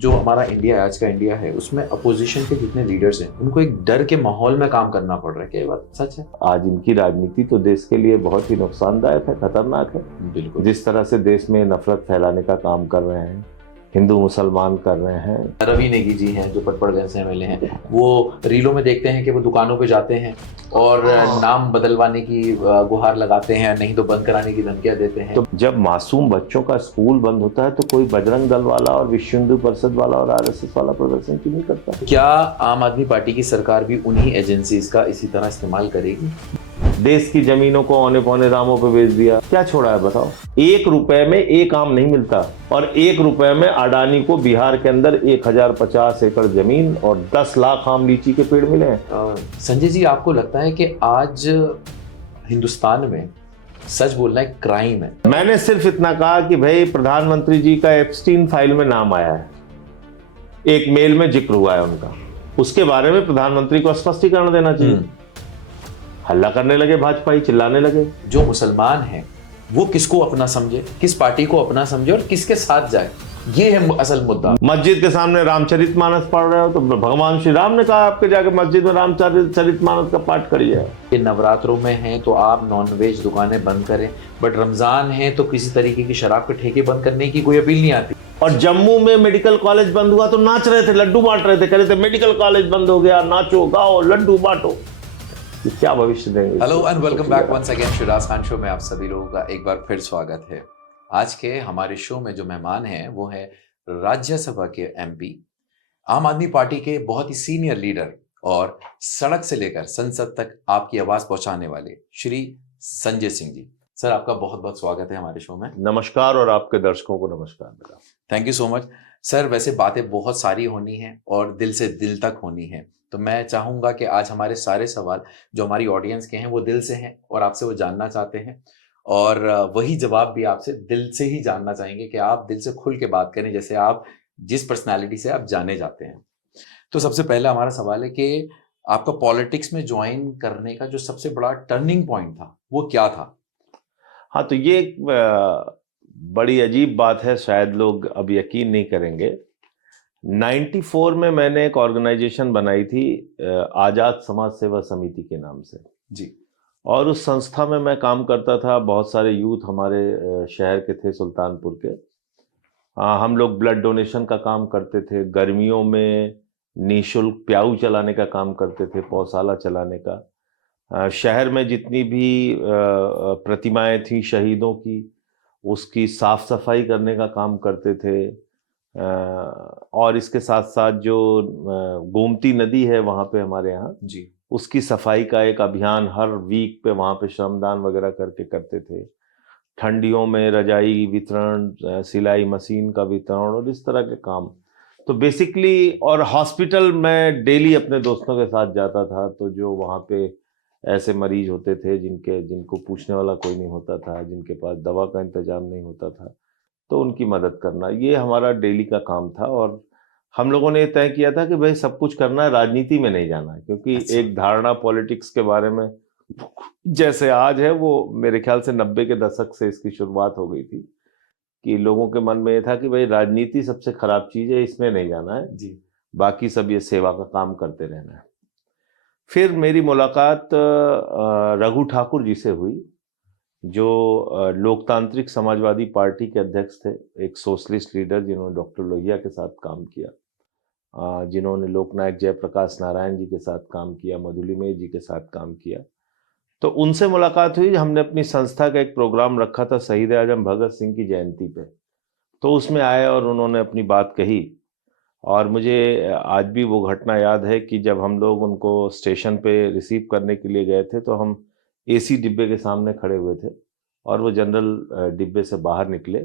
जो हमारा इंडिया आज का इंडिया है उसमें अपोजिशन के जितने लीडर्स हैं उनको एक डर के माहौल में काम करना पड़ रहा है। क्या ये बात सच है? आज इनकी राजनीति तो देश के लिए बहुत ही नुकसानदायक है, खतरनाक है। बिल्कुल। जिस तरह से देश में नफरत फैलाने का काम कर रहे हैं, हिंदू मुसलमान कर रहे हैं। रवि नेगी जी हैं जो पटपड़गंज से एमएलए हैं, वो रीलों में देखते हैं कि वो दुकानों पे जाते हैं और नाम बदलवाने की गुहार लगाते हैं, नहीं तो बंद कराने की धमकियां देते हैं। तो जब मासूम बच्चों का स्कूल बंद होता है तो कोई बजरंग दल वाला और विश्व हिंदू परिषद वाला और आरएसएस वाला प्रदर्शन क्यों नहीं करता? क्या आम आदमी पार्टी की सरकार भी उन्हीं एजेंसीज का इसी तरह इस्तेमाल करेगी? देश की जमीनों को औने पौने दामों पे बेच दिया। क्या छोड़ा है बताओ? 1 रुपए में एक आम नहीं मिलता और 1 रुपए में अडानी को बिहार के अंदर 1050 एकड़ जमीन और 10 लाख आम लीची के पेड़ मिले हैं। संजय जी, आपको लगता है कि आज हिंदुस्तान में सच बोलना एक क्राइम है? मैंने सिर्फ इतना कहा कि भाई प्रधानमंत्री जी का एप्स्टीन फाइल में नाम आया है, एक मेल में जिक्र हुआ है उनका, उसके बारे में प्रधानमंत्री को स्पष्टीकरण देना चाहिए। हल्ला करने लगे भाजपाई, चिल्लाने लगे। जो मुसलमान हैं वो किसको अपना समझे, किस पार्टी को अपना समझे और किसके साथ जाए, ये है असल मुद्दा। मस्जिद के सामने रामचरितमानस पढ़ रहे हो तो भगवान श्री राम ने कहा आपके जाके मस्जिद में रामचरितमानस का पाठ करिए। ये नवरात्रों में हैं तो आप नॉनवेज दुकानें बंद करें, बट रमजान है तो किसी तरीके की शराब के ठेके बंद करने की कोई अपील नहीं आती। और जम्मू में मेडिकल कॉलेज बंद हुआ तो नाच रहे थे, लड्डू बांट रहे थे, कह रहे थे मेडिकल कॉलेज बंद हो गया, नाचो गाओ लड्डू बांटो। क्या भविष्य देंगे? Hello and welcome back once again Shiraz Khan show में आप सभी लोगों का एक बार फिर स्वागत है। आज के हमारे शो में जो मेहमान हैं वो है राज्यसभा के एमपी, आम आदमी पार्टी के बहुत ही सीनियर लीडर और सड़क से लेकर संसद तक आपकी आवाज पहुंचाने वाले श्री संजय सिंह जी। सर, आपका बहुत बहुत स्वागत है हमारे शो में। नमस्कार और आपके दर्शकों को नमस्कार मेरा। Thank you so much sir. वैसे बातें बहुत सारी होनी है और दिल से दिल तक होनी है, तो मैं चाहूंगा कि आज हमारे सारे सवाल जो हमारी ऑडियंस के हैं वो दिल से हैं और आपसे वो जानना चाहते हैं, और वही जवाब भी आपसे दिल से ही जानना चाहेंगे कि आप दिल से खुल के बात करें जैसे आप जिस पर्सनालिटी से आप जाने जाते हैं। तो सबसे पहला हमारा सवाल है कि आपका पॉलिटिक्स में ज्वाइन करने का जो सबसे बड़ा टर्निंग पॉइंट था वो क्या था? हाँ, तो ये एक बड़ी अजीब बात है, शायद लोग अब यकीन नहीं करेंगे। 94 में मैंने एक ऑर्गेनाइजेशन बनाई थी आजाद समाज सेवा समिति के नाम से जी। और उस संस्था में मैं काम करता था। बहुत सारे यूथ हमारे शहर के थे, सुल्तानपुर के। हम लोग ब्लड डोनेशन का काम करते थे, गर्मियों में निःशुल्क प्याऊ चलाने का काम करते थे, पौशाला चलाने का। शहर में जितनी भी प्रतिमाएं थी शहीदों की, उसकी साफ सफाई करने का काम करते थे। और इसके साथ साथ जो गोमती नदी है वहाँ पे हमारे यहाँ जी, उसकी सफाई का एक अभियान हर वीक पे वहाँ पे श्रमदान वगैरह करके करते थे। ठंडियों में रजाई वितरण, सिलाई मशीन का वितरण और इस तरह के काम। तो बेसिकली, और हॉस्पिटल में डेली अपने दोस्तों के साथ जाता था, तो जो वहाँ पे ऐसे मरीज होते थे जिनको पूछने वाला कोई नहीं होता था, जिनके पास दवा का इंतजाम नहीं होता था, तो उनकी मदद करना, ये हमारा डेली का काम था। और हम लोगों ने तय किया था कि भाई सब कुछ करना है, राजनीति में नहीं जाना है, क्योंकि एक धारणा पॉलिटिक्स के बारे में जैसे आज है वो मेरे ख्याल से 90 के दशक से इसकी शुरुआत हो गई थी कि लोगों के मन में ये था कि भाई राजनीति सबसे खराब चीज है, इसमें नहीं जाना है जी। बाकी सब ये सेवा का काम करते रहना है। फिर मेरी मुलाकात रघु ठाकुर जी से हुई, जो लोकतांत्रिक समाजवादी पार्टी के अध्यक्ष थे, एक सोशलिस्ट लीडर जिन्होंने डॉक्टर लोहिया के साथ काम किया, जिन्होंने लोकनायक जयप्रकाश नारायण जी के साथ काम किया, मधुलिमेय जी के साथ काम किया। तो उनसे मुलाकात हुई। हमने अपनी संस्था का एक प्रोग्राम रखा था शहीद आजम भगत सिंह की जयंती पे, तो उसमें आए और उन्होंने अपनी बात कही। और मुझे आज भी वो घटना याद है कि जब हम लोग उनको स्टेशन पे रिसीव करने के लिए गए थे तो हम एसी डिब्बे के सामने खड़े हुए थे और वो जनरल डिब्बे से बाहर निकले।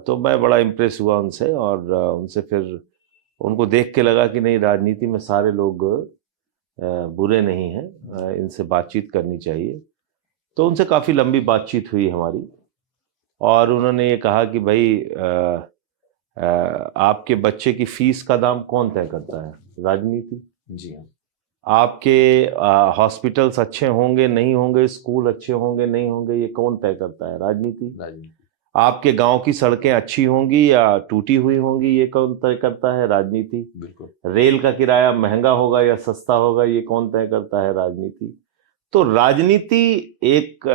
तो मैं बड़ा इम्प्रेस हुआ उनसे, और उनसे फिर उनको देख के लगा कि नहीं, राजनीति में सारे लोग बुरे नहीं हैं, इनसे बातचीत करनी चाहिए। तो उनसे काफ़ी लंबी बातचीत हुई हमारी, और उन्होंने ये कहा कि भाई आपके बच्चे की फीस का दाम कौन तय करता है? राजनीति। जी हाँ। आपके हॉस्पिटल्स अच्छे होंगे नहीं होंगे, स्कूल अच्छे होंगे नहीं होंगे, ये कौन तय करता है? राजनीति। आपके गांव की सड़कें अच्छी होंगी या टूटी हुई होंगी, ये कौन तय करता है? राजनीति। बिल्कुल। रेल का किराया महंगा होगा या सस्ता होगा, ये कौन तय करता है? राजनीति। तो राजनीति एक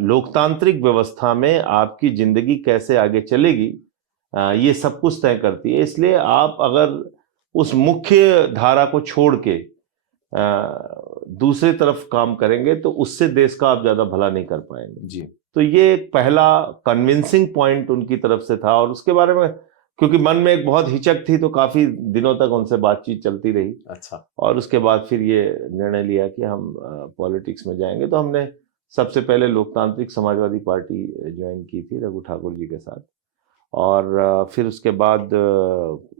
लोकतांत्रिक व्यवस्था में आपकी जिंदगी कैसे आगे चलेगी, ये सब कुछ तय करती है। इसलिए आप अगर उस मुख्य धारा को छोड़ के दूसरी तरफ काम करेंगे तो उससे देश का आप ज्यादा भला नहीं कर पाएंगे जी। तो ये एक पहला कन्विंसिंग पॉइंट उनकी तरफ से था। और उसके बारे में क्योंकि मन में एक बहुत हिचक थी तो काफी दिनों तक उनसे बातचीत चलती रही। अच्छा। और उसके बाद फिर ये निर्णय लिया कि हम पॉलिटिक्स में जाएंगे। तो हमने सबसे पहले लोकतांत्रिक समाजवादी पार्टी ज्वाइन की थी रघु ठाकुर जी के साथ। और फिर उसके बाद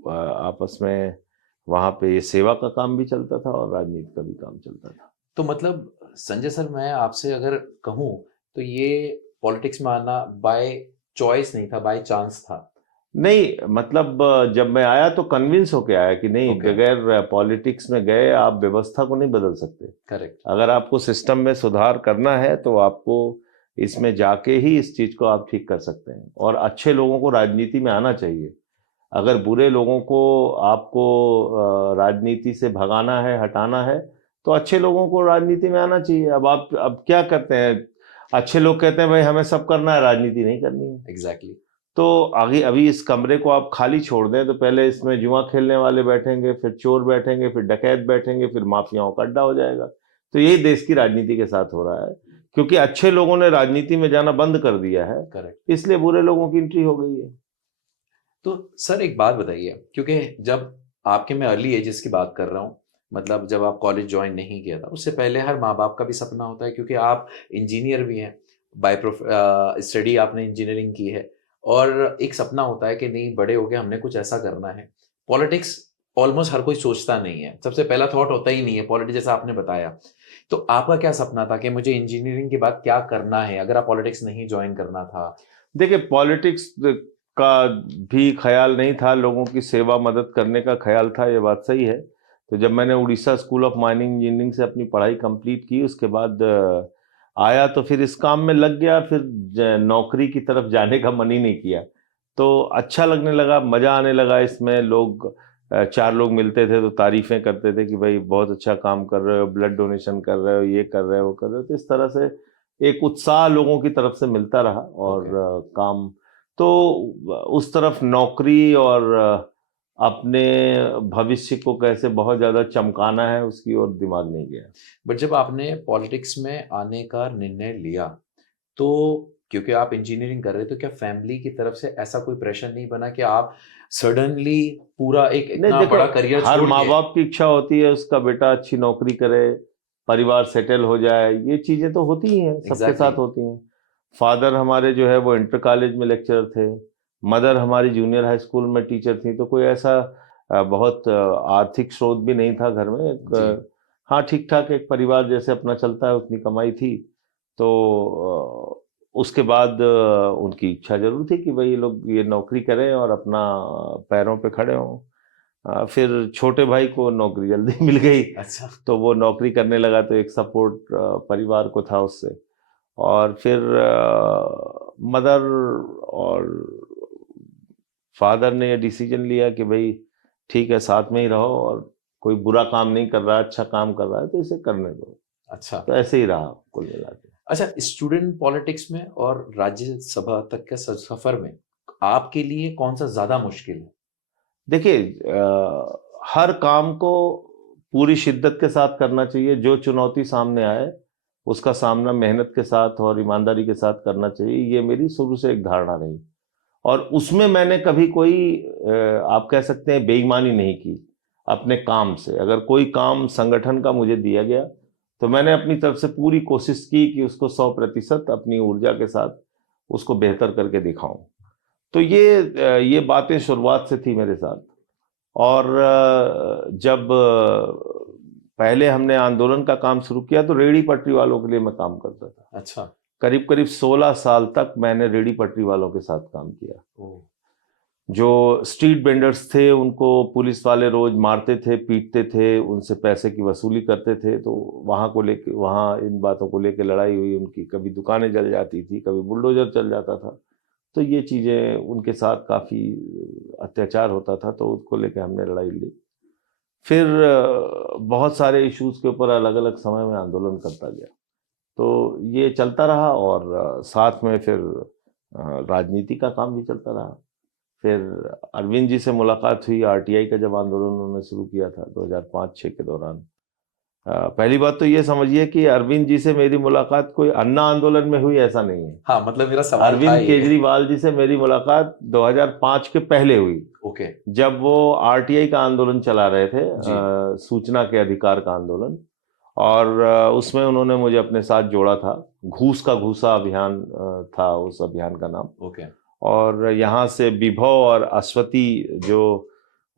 आपस में वहाँ पे ये सेवा का काम भी चलता था और राजनीति का भी काम चलता था। तो मतलब संजय सर, मैं आपसे अगर कहूँ तो ये पॉलिटिक्स में आना बाय चॉइस नहीं था, बाय चांस था। नहीं, मतलब जब मैं आया तो कन्विंस होके आया कि नहीं, ओके। बगैर पॉलिटिक्स में गए आप व्यवस्था को नहीं बदल सकते। करेक्ट। अगर आपको सिस्टम में सुधार करना है तो आपको इसमें जाके ही इस चीज को आप ठीक कर सकते हैं। और अच्छे लोगों को राजनीति में आना चाहिए। अगर बुरे लोगों को आपको राजनीति से भगाना है, हटाना है, तो अच्छे लोगों को राजनीति में आना चाहिए। अब क्या करते हैं, अच्छे लोग कहते हैं भाई हमें सब करना है, राजनीति नहीं करनी है। एग्जैक्टली। तो आगे अभी इस कमरे को आप खाली छोड़ दें तो पहले इसमें जुआ खेलने वाले बैठेंगे, फिर चोर बैठेंगे, फिर डकैत बैठेंगे, फिर माफियाओं का अड्डा हो जाएगा। तो यही देश की राजनीति के साथ हो रहा है, क्योंकि अच्छे लोगों ने राजनीति में जाना बंद कर दिया है। करेक्ट। इसलिए बुरे लोगों की एंट्री हो गई है। तो सर एक बात बताइए, क्योंकि जब आपके मैं अर्ली एजेस की बात कर रहा हूँ, मतलब जब आप कॉलेज ज्वाइन नहीं किया था, उससे पहले हर माँ बाप का भी सपना होता है, क्योंकि आप इंजीनियर भी हैं, बाय स्टडी आपने इंजीनियरिंग की है, और एक सपना होता है कि नहीं बड़े हो गए हमने कुछ ऐसा करना है। पॉलिटिक्स ऑलमोस्ट हर कोई सोचता नहीं है, सबसे पहला थॉट होता ही नहीं है पॉलिटिक्स, जैसा आपने बताया। तो आपका क्या सपना था कि मुझे इंजीनियरिंग के बाद क्या करना है, अगर आप पॉलिटिक्स नहीं ज्वाइन करना था? देखिए, पॉलिटिक्स का भी ख्याल नहीं था, लोगों की सेवा मदद करने का ख्याल था, ये बात सही है। तो जब मैंने Orissa school of mining engineering से अपनी पढ़ाई कंप्लीट की, उसके बाद आया तो फिर इस काम में लग गया। फिर नौकरी की तरफ जाने का मन ही नहीं किया। तो अच्छा लगने लगा, मजा आने लगा इसमें। लोग चार लोग मिलते थे तो तारीफें करते थे कि भाई बहुत अच्छा काम कर रहे हो, ब्लड डोनेशन कर रहे हो, ये कर रहे हो, वो कर रहे हो। तो इस तरह से एक उत्साह लोगों की तरफ से मिलता रहा। और काम तो उस तरफ नौकरी और अपने भविष्य को कैसे बहुत ज्यादा चमकाना है उसकी ओर दिमाग नहीं गया। बट जब आपने पॉलिटिक्स में आने का निर्णय लिया, तो क्योंकि आप इंजीनियरिंग कर रहे थे, तो क्या फैमिली की तरफ से ऐसा कोई प्रेशर नहीं बना कि आप सडनली पूरा एक नहीं, इतना देखो, बड़ा करियर हर छोड़ माँ के? बाप की इच्छा होती है उसका बेटा अच्छी नौकरी करे, परिवार सेटल हो जाए। ये चीजें तो होती ही हैं, सबके एग्जैक्टली। साथ होती हैं। फादर हमारे जो है वो इंटर कॉलेज में लेक्चरर थे, मदर हमारी जूनियर हाई स्कूल में टीचर थी। तो कोई ऐसा बहुत आर्थिक स्रोत भी नहीं था घर में। जी। हाँ, ठीक ठाक एक परिवार जैसे अपना चलता है उतनी कमाई थी। तो उसके बाद उनकी इच्छा जरूर थी कि भाई ये लोग ये नौकरी करें और अपना पैरों पे खड़े हों। फिर छोटे भाई को नौकरी जल्दी मिल गई, अच्छा। तो वो नौकरी करने लगा। तो एक सपोर्ट परिवार को था उससे। और फिर मदर और फादर ने ये डिसीजन लिया कि भाई ठीक है, साथ में ही रहो, और कोई बुरा काम नहीं कर रहा है, अच्छा काम कर रहा है तो इसे करने दो। अच्छा। तो ऐसे ही रहा कुल मिला के। अच्छा, स्टूडेंट पॉलिटिक्स में और राज्यसभा तक के सफर में आपके लिए कौन सा ज्यादा मुश्किल है? देखिए, हर काम को पूरी शिद्दत के साथ करना चाहिए। जो चुनौती सामने आए उसका सामना मेहनत के साथ और ईमानदारी के साथ करना चाहिए, ये मेरी शुरू से एक धारणा रही। और उसमें मैंने कभी कोई आप कह सकते हैं बेईमानी नहीं की अपने काम से। अगर कोई काम संगठन का मुझे दिया गया तो मैंने अपनी तरफ से पूरी कोशिश की कि उसको 100% अपनी ऊर्जा के साथ उसको बेहतर करके दिखाऊं। तो ये बातें शुरुआत से थी मेरे साथ। और जब पहले हमने आंदोलन का काम शुरू किया तो रेहड़ी पटरी वालों के लिए मैं काम करता था। अच्छा। करीब करीब 16 साल तक मैंने रेहड़ी पटरी वालों के साथ काम किया। ओ। जो स्ट्रीट वेंडर्स थे उनको पुलिस वाले रोज मारते थे, पीटते थे, उनसे पैसे की वसूली करते थे। तो वहाँ इन बातों को लेके लड़ाई हुई उनकी। कभी दुकानें जल जाती थी, कभी बुलडोजर चल जाता था। तो ये चीज़ें उनके साथ काफ़ी अत्याचार होता था, तो उसको लेके हमने लड़ाई ली। फिर बहुत सारे इश्यूज़ के ऊपर अलग अलग समय में आंदोलन करता गया, तो ये चलता रहा और साथ में फिर राजनीति का काम भी चलता रहा। फिर अरविंद जी से मुलाकात हुई आरटीआई का जब आंदोलन उन्होंने शुरू किया था 2005-06 के दौरान। पहली बात तो ये समझिए कि अरविंद जी से मेरी मुलाकात कोई अन्ना आंदोलन में हुई ऐसा नहीं है। हाँ, मतलब मेरा सवाल था अरविंद ये। केजरीवाल जी से मेरी मुलाकात 2005 के पहले हुई, ओके। जब वो आरटीआई का आंदोलन चला रहे थे, जी। सूचना के अधिकार का आंदोलन, और उसमें उन्होंने मुझे अपने साथ जोड़ा था। घूस का घूसा अभियान था उस अभियान का नाम। ओके। और यहाँ से विभव और अश्वती जो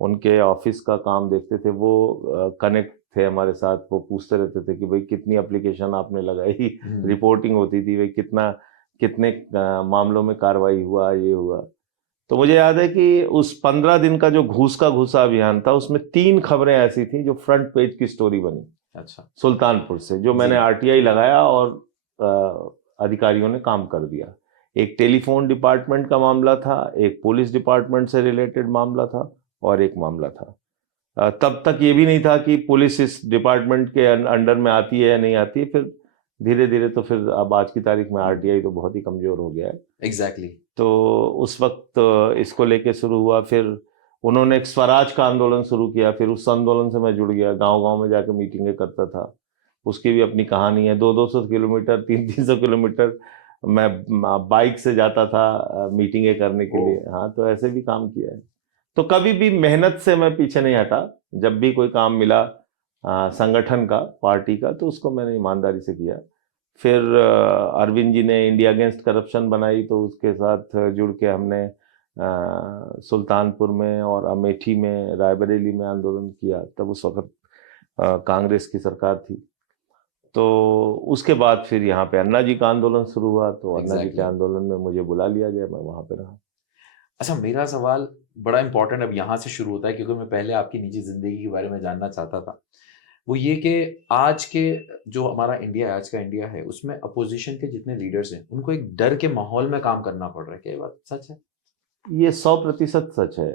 उनके ऑफिस का काम देखते थे वो कनेक्ट थे हमारे साथ। वो पूछते रहते थे कि भाई कितनी एप्लीकेशन आपने लगाई, रिपोर्टिंग होती थी भाई कितने मामलों में कार्रवाई हुआ, ये हुआ। तो मुझे याद है कि उस 15 दिन का जो घूस का घूसा अभियान था उसमें 3 खबरें ऐसी थी जो फ्रंट पेज की स्टोरी बनी। अच्छा। सुल्तानपुर से जो मैंने आरटीआई लगाया और अधिकारियों ने काम कर दिया। एक टेलीफोन डिपार्टमेंट का मामला था, एक पुलिस डिपार्टमेंट से रिलेटेड मामला था और एक मामला था। तब तक ये भी नहीं था कि पुलिस इस डिपार्टमेंट के अंडर में आती है या नहीं आती है। फिर धीरे धीरे तो फिर अब आज की तारीख में आरटीआई तो बहुत ही कमजोर हो गया है। एग्जैक्टली। तो उस वक्त इसको लेके शुरू हुआ। फिर उन्होंने एक स्वराज का आंदोलन शुरू किया, फिर उस आंदोलन से मैं जुड़ गया, गांव-गांव में जाकर मीटिंगें करता था। उसकी भी अपनी कहानी है। 200-200 किलोमीटर, 300-300 किलोमीटर मैं बाइक से जाता था मीटिंगें करने के लिए। हाँ, तो ऐसे भी काम किया है। तो कभी भी मेहनत से मैं पीछे नहीं हटा। जब भी कोई काम मिला संगठन का, पार्टी का, तो उसको मैंने ईमानदारी से किया। फिर अरविंद जी ने इंडिया अगेंस्ट करप्शन बनाई, तो उसके साथ जुड़ के हमने सुल्तानपुर में और अमेठी में, रायबरेली में आंदोलन किया। तब उस वक्त कांग्रेस की सरकार थी। तो उसके बाद फिर यहाँ पे अन्ना जी का आंदोलन शुरू हुआ, तो अन्ना जी के आंदोलन में मुझे बुला लिया गया, मैं वहाँ पे रहा। अच्छा, मेरा सवाल बड़ा इंपॉर्टेंट अब यहाँ से शुरू होता है, क्योंकि मैं पहले आपकी निजी जिंदगी के बारे में जानना चाहता था। वो ये कि आज के जो हमारा इंडिया है, आज का इंडिया है, उसमें अपोजिशन के जितने लीडर्स हैं उनको एक डर के माहौल में काम करना पड़ रहा है। क्या ये बात सच है? ये 100% सच है।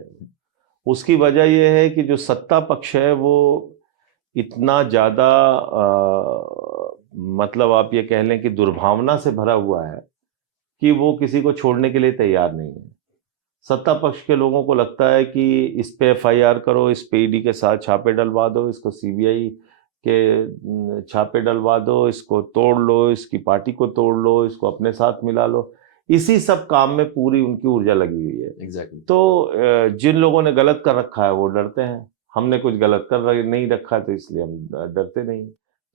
उसकी वजह यह है कि जो सत्ता पक्ष है वो इतना ज्यादा मतलब आप ये कह लें कि दुर्भावना से भरा हुआ है कि वो किसी को छोड़ने के लिए तैयार नहीं है। सत्ता पक्ष के लोगों को लगता है कि इस पे एफआईआर करो, इस पे ईडी के साथ छापे डलवा दो, इसको सीबीआई के छापे डलवा दो, इसको तोड़ लो, इसकी पार्टी को तोड़ लो, इसको अपने साथ मिला लो। इसी सब काम में पूरी उनकी ऊर्जा लगी हुई है। एग्जैक्टली। तो जिन लोगों ने गलत कर रखा है वो डरते हैं। हमने कुछ गलत कर नहीं रखा, तो इसलिए हम डरते नहीं।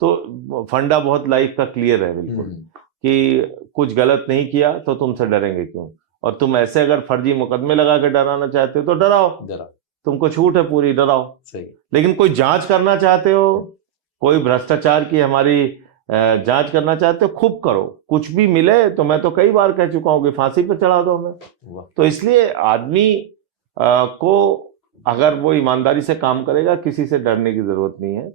तो फंडा बहुत लाइफ का क्लियर है बिल्कुल, कि कुछ गलत नहीं किया तो तुमसे डरेंगे क्यों। और तुम ऐसे अगर फर्जी मुकदमे लगा के डराना चाहते हो तो डराओ, तुमको छूट है पूरी, डराओ। सही। लेकिन कोई जांच करना चाहते हो, कोई भ्रष्टाचार की हमारी जांच करना चाहते हो, खूब करो। कुछ भी मिले तो मैं तो कई बार कह चुका हूं कि फांसी पे चढ़ा दो हमें। तो इसलिए आदमी को अगर वो ईमानदारी से काम करेगा, किसी से डरने की जरूरत नहीं है।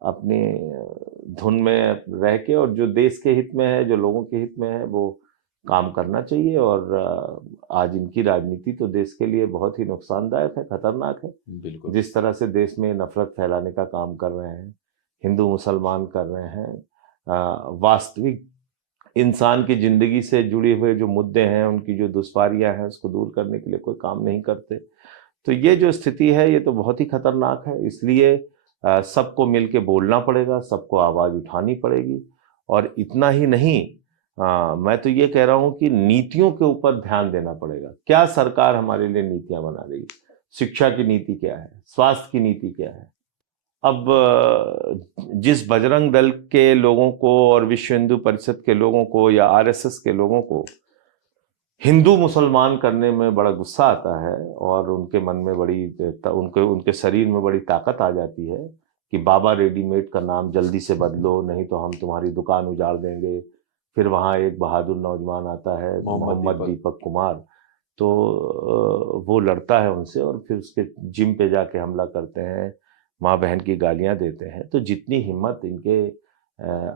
अपनी धुन में रह के और जो देश के हित में है, जो लोगों के हित में है, वो काम करना चाहिए। और आज इनकी राजनीति तो देश के लिए बहुत ही नुकसानदायक है, खतरनाक है। बिल्कुल। जिस तरह से देश में नफरत फैलाने का काम कर रहे हैं, हिंदू मुसलमान कर रहे हैं, वास्तविक इंसान की जिंदगी से जुड़े हुए जो मुद्दे हैं, उनकी जो दुश्वारियां हैं, उसको दूर करने के लिए कोई काम नहीं करते। तो ये जो स्थिति है ये तो बहुत ही खतरनाक है। इसलिए सबको मिलके बोलना पड़ेगा, सबको आवाज उठानी पड़ेगी। और इतना ही नहीं, मैं तो ये कह रहा हूं कि नीतियों के ऊपर ध्यान देना पड़ेगा। क्या सरकार हमारे लिए नीतियां बना रही है? शिक्षा की नीति क्या है? स्वास्थ्य की नीति क्या है? अब जिस बजरंग दल के लोगों को और विश्व हिंदू परिषद के लोगों को या आरएसएस के लोगों को हिंदू मुसलमान करने में बड़ा गुस्सा आता है और उनके मन में उनके शरीर में बड़ी ताकत आ जाती है कि बाबा रेडीमेड का नाम जल्दी से बदलो, नहीं तो हम तुम्हारी दुकान उजाड़ देंगे। फिर वहाँ एक बहादुर नौजवान आता है, मोहम्मद दीपक कुमार, तो वो लड़ता है उनसे और फिर उसके जिम पे जाके हमला करते हैं, माँ बहन की गालियां देते हैं। तो जितनी हिम्मत इनके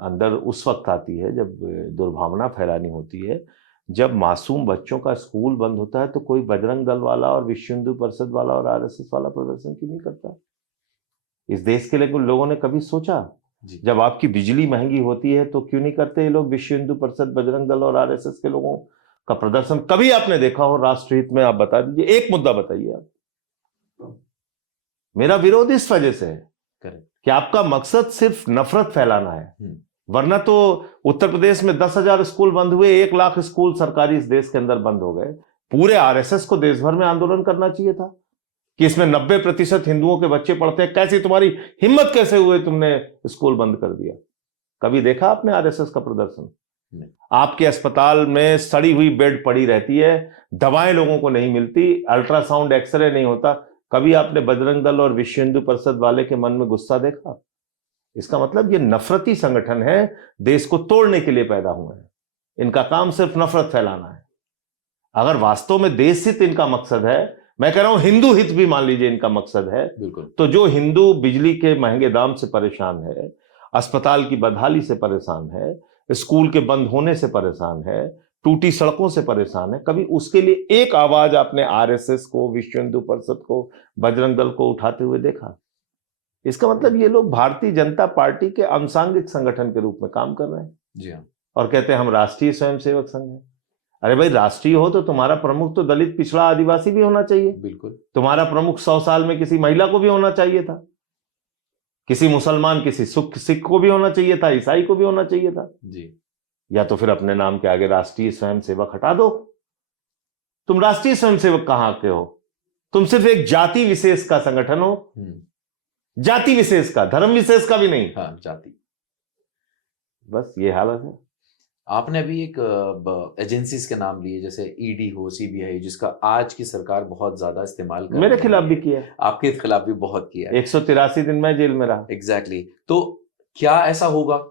अंदर उस वक्त आती है जब दुर्भावना फैलानी होती है, जब मासूम बच्चों का स्कूल बंद होता है तो कोई बजरंग दल वाला और विश्व हिंदू परिषद वाला और आरएसएस वाला प्रदर्शन क्यों नहीं करता? इस देश के लिए लोगों ने कभी सोचा? जब आपकी बिजली महंगी होती है तो क्यों नहीं करते ये लोग विश्व हिंदू परिषद, बजरंग दल और आरएसएस के लोगों का प्रदर्शन? कभी आपने देखा हो राष्ट्रहित में? आप बता दीजिए, एक मुद्दा बताइए आप। मेरा विरोध इस वजह से है कि आपका मकसद सिर्फ नफरत फैलाना है। वरना तो उत्तर प्रदेश में 10,000 स्कूल बंद हुए, 1 लाख स्कूल सरकारी इस देश के अंदर बंद हो गए। पूरे आरएसएस को देश भर में आंदोलन करना चाहिए था कि इसमें 90% हिंदुओं के बच्चे पढ़ते हैं, कैसी तुम्हारी हिम्मत, कैसे हुए तुमने स्कूल बंद कर दिया? कभी देखा आपने आरएसएस का प्रदर्शन? आपके अस्पताल में सड़ी हुई बेड पड़ी रहती है, दवाएं लोगों को नहीं मिलती, अल्ट्रासाउंड, एक्सरे नहीं होता। कभी आपने बजरंग दल और विश्व हिंदू परिषद वाले के मन में गुस्सा देखा? इसका मतलब ये नफरती संगठन है, देश को तोड़ने के लिए पैदा हुए हैं। इनका काम सिर्फ नफरत फैलाना है। अगर वास्तव में देश हित इनका मकसद है, मैं कह रहा हूं हिंदू हित भी मान लीजिए इनका मकसद है, तो जो हिंदू बिजली के महंगे दाम से परेशान है, अस्पताल की बदहाली से परेशान है, स्कूल के बंद होने से परेशान है, टूटी सड़कों से परेशान है, कभी उसके लिए एक आवाज आपने आरएसएस को, विश्व हिंदू परिषद को, बजरंग दल को उठाते हुए देखा? इसका मतलब ये लोग भारतीय जनता पार्टी के आनुषंगिक संगठन के रूप में काम कर रहे हैं। जी हाँ। और कहते हैं हम राष्ट्रीय स्वयंसेवक संघ है। अरे भाई, राष्ट्रीय हो तो तुम्हारा प्रमुख तो दलित, पिछड़ा, आदिवासी भी होना चाहिए। बिल्कुल। तुम्हारा प्रमुख 100 साल में किसी महिला को भी होना चाहिए था, किसी मुसलमान, किसी सिख को भी होना चाहिए था, ईसाई को भी होना चाहिए था जी। या तो फिर अपने नाम के आगे राष्ट्रीय स्वयंसेवक हटा दो। तुम राष्ट्रीय स्वयंसेवक कहां के हो? तुम सिर्फ एक जाति विशेष का संगठन हो, जाति विशेष का, धर्म विशेष का भी नहीं। हाँ, जाति। बस ये हालत है। आपने अभी एक एजेंसीज के नाम लिए, जैसे ईडी हो, सीबीआई, जिसका आज की सरकार बहुत ज्यादा इस्तेमाल कर मेरे खिलाफ भी किया, आपके खिलाफ भी बहुत किया। 183 दिन मैं जेल में रहा। एग्जैक्टली। तो क्या ऐसा होगा,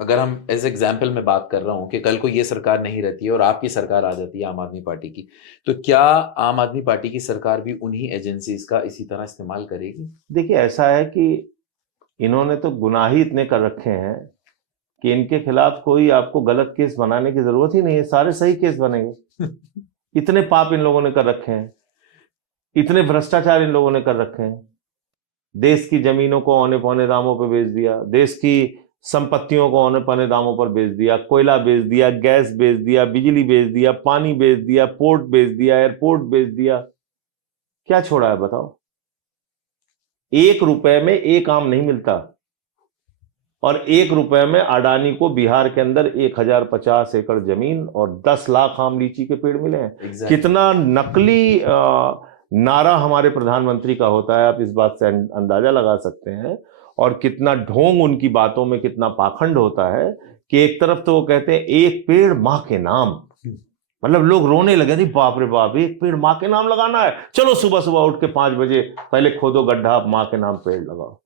अगर हम एज एग्जाम्पल में बात कर रहा हूं कि कल को ये सरकार नहीं रहती है और आपकी सरकार आ जाती है आम आदमी पार्टी की, तो क्या आम आदमी पार्टी की सरकार भी उन्हीं एजेंसीज का इसी तरह इस्तेमाल करेगी? देखिए, ऐसा है कि इन्होंने तो गुनाह ही इतने कर रखे हैं कि इनके खिलाफ कोई आपको गलत केस बनाने की जरूरत ही नहीं है, सारे सही केस बनेंगे। इतने पाप इन लोगों ने कर रखे हैं, इतने भ्रष्टाचार इन लोगों ने कर रखे हैं। देश की जमीनों को औने पौने दामों पर बेच दिया, देश की संपत्तियों को औने पौने दामों पर बेच दिया, कोयला बेच दिया, गैस बेच दिया, बिजली बेच दिया, पानी बेच दिया, पोर्ट बेच दिया, एयरपोर्ट बेच दिया। क्या छोड़ा है बताओ? 1 रुपए में 1 आम नहीं मिलता, और 1 रुपए में अडानी को बिहार के अंदर 1050 एकड़ जमीन और 10 लाख आम लीची के पेड़ मिले हैं। कितना नकली नारा हमारे प्रधानमंत्री का होता है, आप इस बात से अंदाजा लगा सकते हैं। और कितना ढोंग उनकी बातों में, कितना पाखंड होता है कि एक तरफ तो वो कहते हैं 1 पेड़ मां के नाम, मतलब लोग रोने लगे, नहीं बाप रे बाप, 1 पेड़ मां के नाम लगाना है, चलो सुबह सुबह उठ के 5 बजे पहले खोदो गड्ढा, मां के नाम पेड़ लगाओ।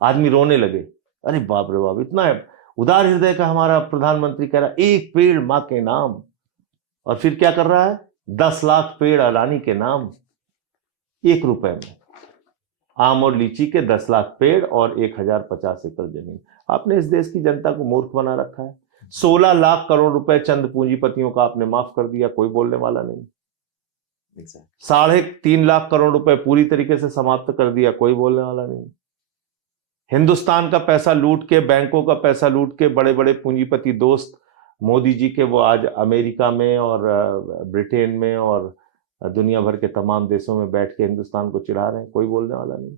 आदमी रोने लगे, अरे बाप रे बाप, इतना उदार हृदय का हमारा प्रधानमंत्री कह रहा है 1 पेड़ मां के नाम, और फिर क्या कर रहा है? 10 लाख पेड़ अडानी के नाम। 1 रुपए में आम और लीची के 10 लाख पेड़ और 1050 एकड़ जमीन। आपने इस देश की जनता को मूर्ख बना रखा है। 16 लाख करोड़ रुपए चंद पूंजीपतियों का आपने माफ कर दिया, कोई बोलने वाला नहीं। 3.5 लाख करोड़ रुपए पूरी तरीके से समाप्त कर दिया, कोई बोलने वाला नहीं। हिंदुस्तान का पैसा लूट के, बैंकों का पैसा लूट के बड़े बड़े पूंजीपति दोस्त मोदी जी के, वो आज अमेरिका में और ब्रिटेन में और दुनिया भर के तमाम देशों में बैठ के हिंदुस्तान को चिढ़ा रहे हैं, कोई बोलने वाला नहीं।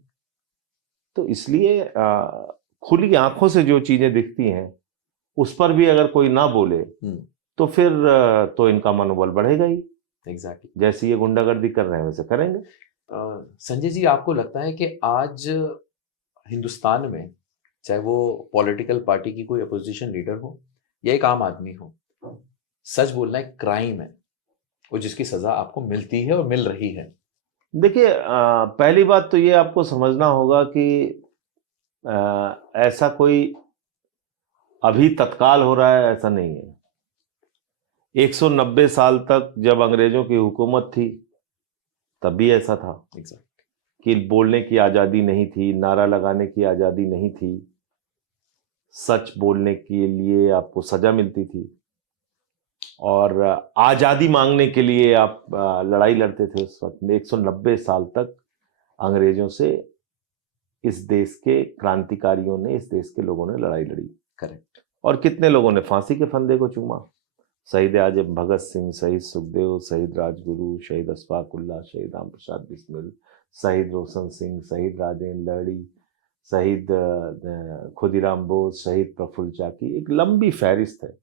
तो इसलिए खुली आंखों से जो चीजें दिखती हैं उस पर भी अगर कोई ना बोले तो फिर तो इनका मनोबल बढ़ेगा ही। एग्जैक्टली। जैसे ये गुंडागर्दी कर रहे हैं वैसे करेंगे। संजय जी, आपको लगता है कि आज हिंदुस्तान में, चाहे वो पॉलिटिकल पार्टी की कोई अपोजिशन लीडर हो या एक आम आदमी हो, सच बोलना एक क्राइम है और जिसकी सजा आपको मिलती है और मिल रही है? देखिए, पहली बात तो ये आपको समझना होगा कि ऐसा कोई अभी तत्काल हो रहा है, ऐसा नहीं है। 190 साल तक जब अंग्रेजों की हुकूमत थी तब भी ऐसा था कि बोलने की आज़ादी नहीं थी, नारा लगाने की आज़ादी नहीं थी, सच बोलने के लिए आपको सजा मिलती थी। और आज़ादी मांगने के लिए आप लड़ाई लड़ते थे उस वक्त। 190 साल तक अंग्रेजों से इस देश के क्रांतिकारियों ने, इस देश के लोगों ने लड़ाई लड़ी। करेक्ट। और कितने लोगों ने फांसी के फंदे को चूमा। शहीद आजम भगत सिंह, शहीद सुखदेव, शहीद राजगुरु, शहीद अशफाक उल्लाह, शहीद राम प्रसाद बिस्मिल, शहीद रोशन सिंह, शहीद राजेंद्र लहड़ी, शहीद खुदीराम बोस, शहीद प्रफुल्ल चाकी। एक लंबी फहरिस्त है।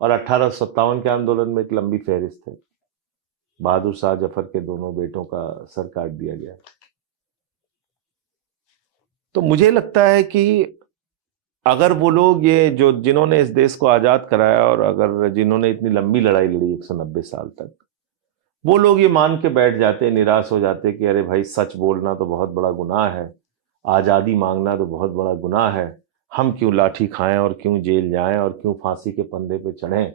और 1857 के आंदोलन में एक लंबी फहरिस्त है। बहादुर शाह जफर के दोनों बेटों का सर काट दिया गया। तो मुझे लगता है कि अगर वो लोग, ये जो जिन्होंने इस देश को आजाद कराया और अगर जिन्होंने इतनी लंबी लड़ाई लड़ी 190 साल तक, वो लोग ये मान के बैठ जाते, निराश हो जाते कि अरे भाई सच बोलना तो बहुत बड़ा गुनाह है, आज़ादी मांगना तो बहुत बड़ा गुनाह है, हम क्यों लाठी खाएं और क्यों जेल जाएं और क्यों फांसी के फंदे पे चढ़ें,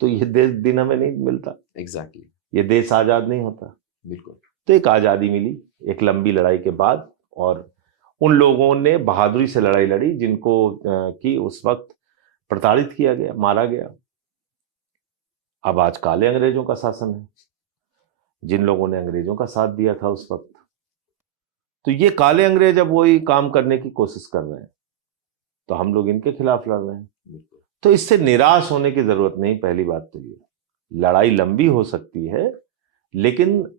तो ये देश दिन हमें नहीं मिलता। एग्जैक्टली। ये देश आज़ाद नहीं होता। बिल्कुल। तो एक आज़ादी मिली एक लंबी लड़ाई के बाद, और उन लोगों ने बहादुरी से लड़ाई लड़ी जिनको कि उस वक्त प्रताड़ित किया गया, मारा गया। अब आज काले अंग्रेजों का शासन है, जिन लोगों ने अंग्रेजों का साथ दिया था उस वक्त, तो ये काले अंग्रेज अब वही काम करने की कोशिश कर रहे हैं, तो हम लोग इनके खिलाफ लड़ रहे हैं। तो इससे निराश होने की जरूरत नहीं। पहली बात तो ये, लड़ाई लंबी हो सकती है, लेकिन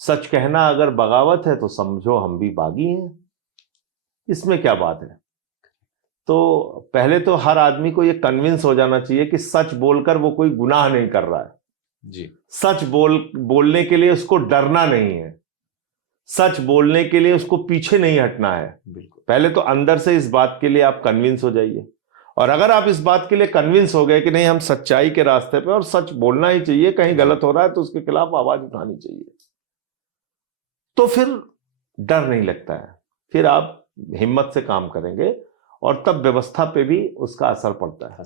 सच कहना अगर बगावत है तो समझो हम भी बागी हैं, इसमें क्या बात है। तो पहले तो हर आदमी को ये कन्विंस हो जाना चाहिए कि सच बोलकर वो कोई गुनाह नहीं कर रहा है जी। सच बोलने के लिए उसको डरना नहीं है, सच बोलने के लिए उसको पीछे नहीं हटना है। बिल्कुल। पहले तो अंदर से इस बात के लिए आप कन्विंस हो जाइए, और अगर आप इस बात के लिए कन्विंस हो गए कि नहीं हम सच्चाई के रास्ते पे और सच बोलना ही चाहिए, कहीं गलत हो रहा है तो उसके खिलाफ आवाज उठानी चाहिए, तो फिर डर नहीं लगता है, फिर आप हिम्मत से काम करेंगे और तब व्यवस्था पे भी उसका असर पड़ता है।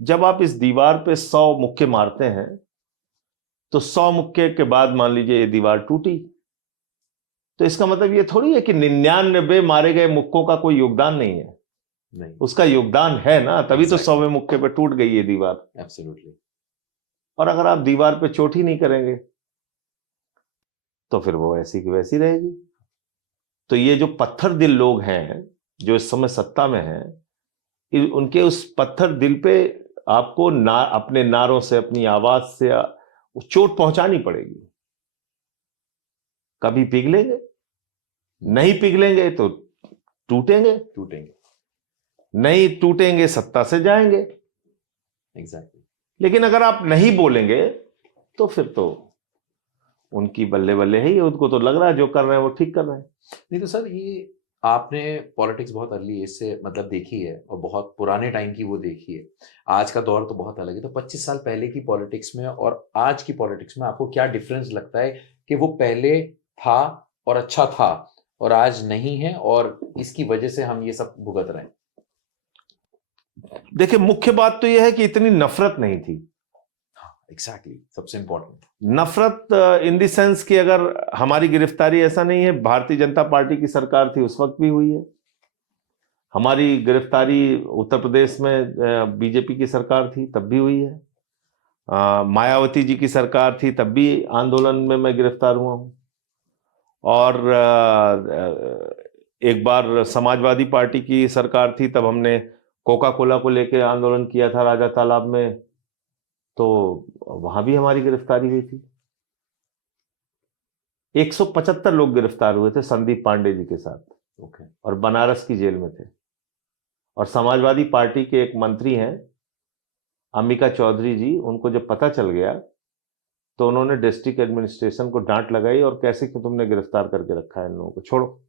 जब आप इस दीवार पे 100 मुक्के मारते हैं तो 100 मुक्के के बाद मान लीजिए ये दीवार टूटी, तो इसका मतलब ये थोड़ी है कि 99 मारे गए मुक्कों का कोई योगदान नहीं है। नहीं, उसका योगदान है ना, तभी तो 100वें मुक्के पे टूट गई ये दीवार। एब्सोल्युटली। और अगर आप दीवार पे चोट ही नहीं करेंगे तो फिर वो ऐसी की वैसी रहेगी। तो ये जो पत्थर दिल लोग हैं जो इस समय सत्ता में हैं, उनके उस पत्थर दिल पे आपको अपने नारों से, अपनी आवाज से चोट पहुंचानी पड़ेगी। कभी पिघलेंगे, नहीं पिघलेंगे तो टूटेंगे, नहीं टूटेंगे सत्ता से जाएंगे। एग्जैक्टली। लेकिन अगर आप नहीं बोलेंगे तो फिर तो उनकी बल्ले बल्ले है ही, उनको तो लग रहा है जो कर रहे हैं वो ठीक कर रहे हैं। नहीं तो सर, ये आपने पॉलिटिक्स बहुत अर्ली एज से मतलब देखी है और बहुत पुराने टाइम की वो देखी है। आज का दौर तो बहुत अलग है, तो 25 साल पहले की पॉलिटिक्स में और आज की पॉलिटिक्स में आपको क्या डिफरेंस लगता है कि वो पहले था और अच्छा था और आज नहीं है और इसकी वजह से हम ये सब भुगत रहे हैं? देखिए, मुख्य बात तो यह है कि इतनी नफरत नहीं थी। एग्जैक्टली, सबसे इंपॉर्टेंट नफरत इन द सेंस कि अगर हमारी गिरफ्तारी, ऐसा नहीं है, भारतीय जनता पार्टी की सरकार थी उस वक्त भी हुई है। हमारी गिरफ्तारी उत्तर प्रदेश में बीजेपी की सरकार थी तब भी हुई है। मायावती जी की सरकार थी तब भी आंदोलन में मैं गिरफ्तार हुआ हूं। और एक बार समाजवादी पार्टी की सरकार थी तब हमने कोका कोला को लेकर आंदोलन किया था राजा तालाब में, तो वहां भी हमारी गिरफ्तारी हुई थी। 175 लोग गिरफ्तार हुए थे संदीप पांडे जी के साथ। ओके। और बनारस की जेल में थे। और समाजवादी पार्टी के एक मंत्री हैं अंबिका चौधरी जी, उनको जब पता चल गया तो उन्होंने डिस्ट्रिक्ट एडमिनिस्ट्रेशन को डांट लगाई और कैसे कि तुमने गिरफ्तार करके रखा है इन लोगों को, छोड़ो।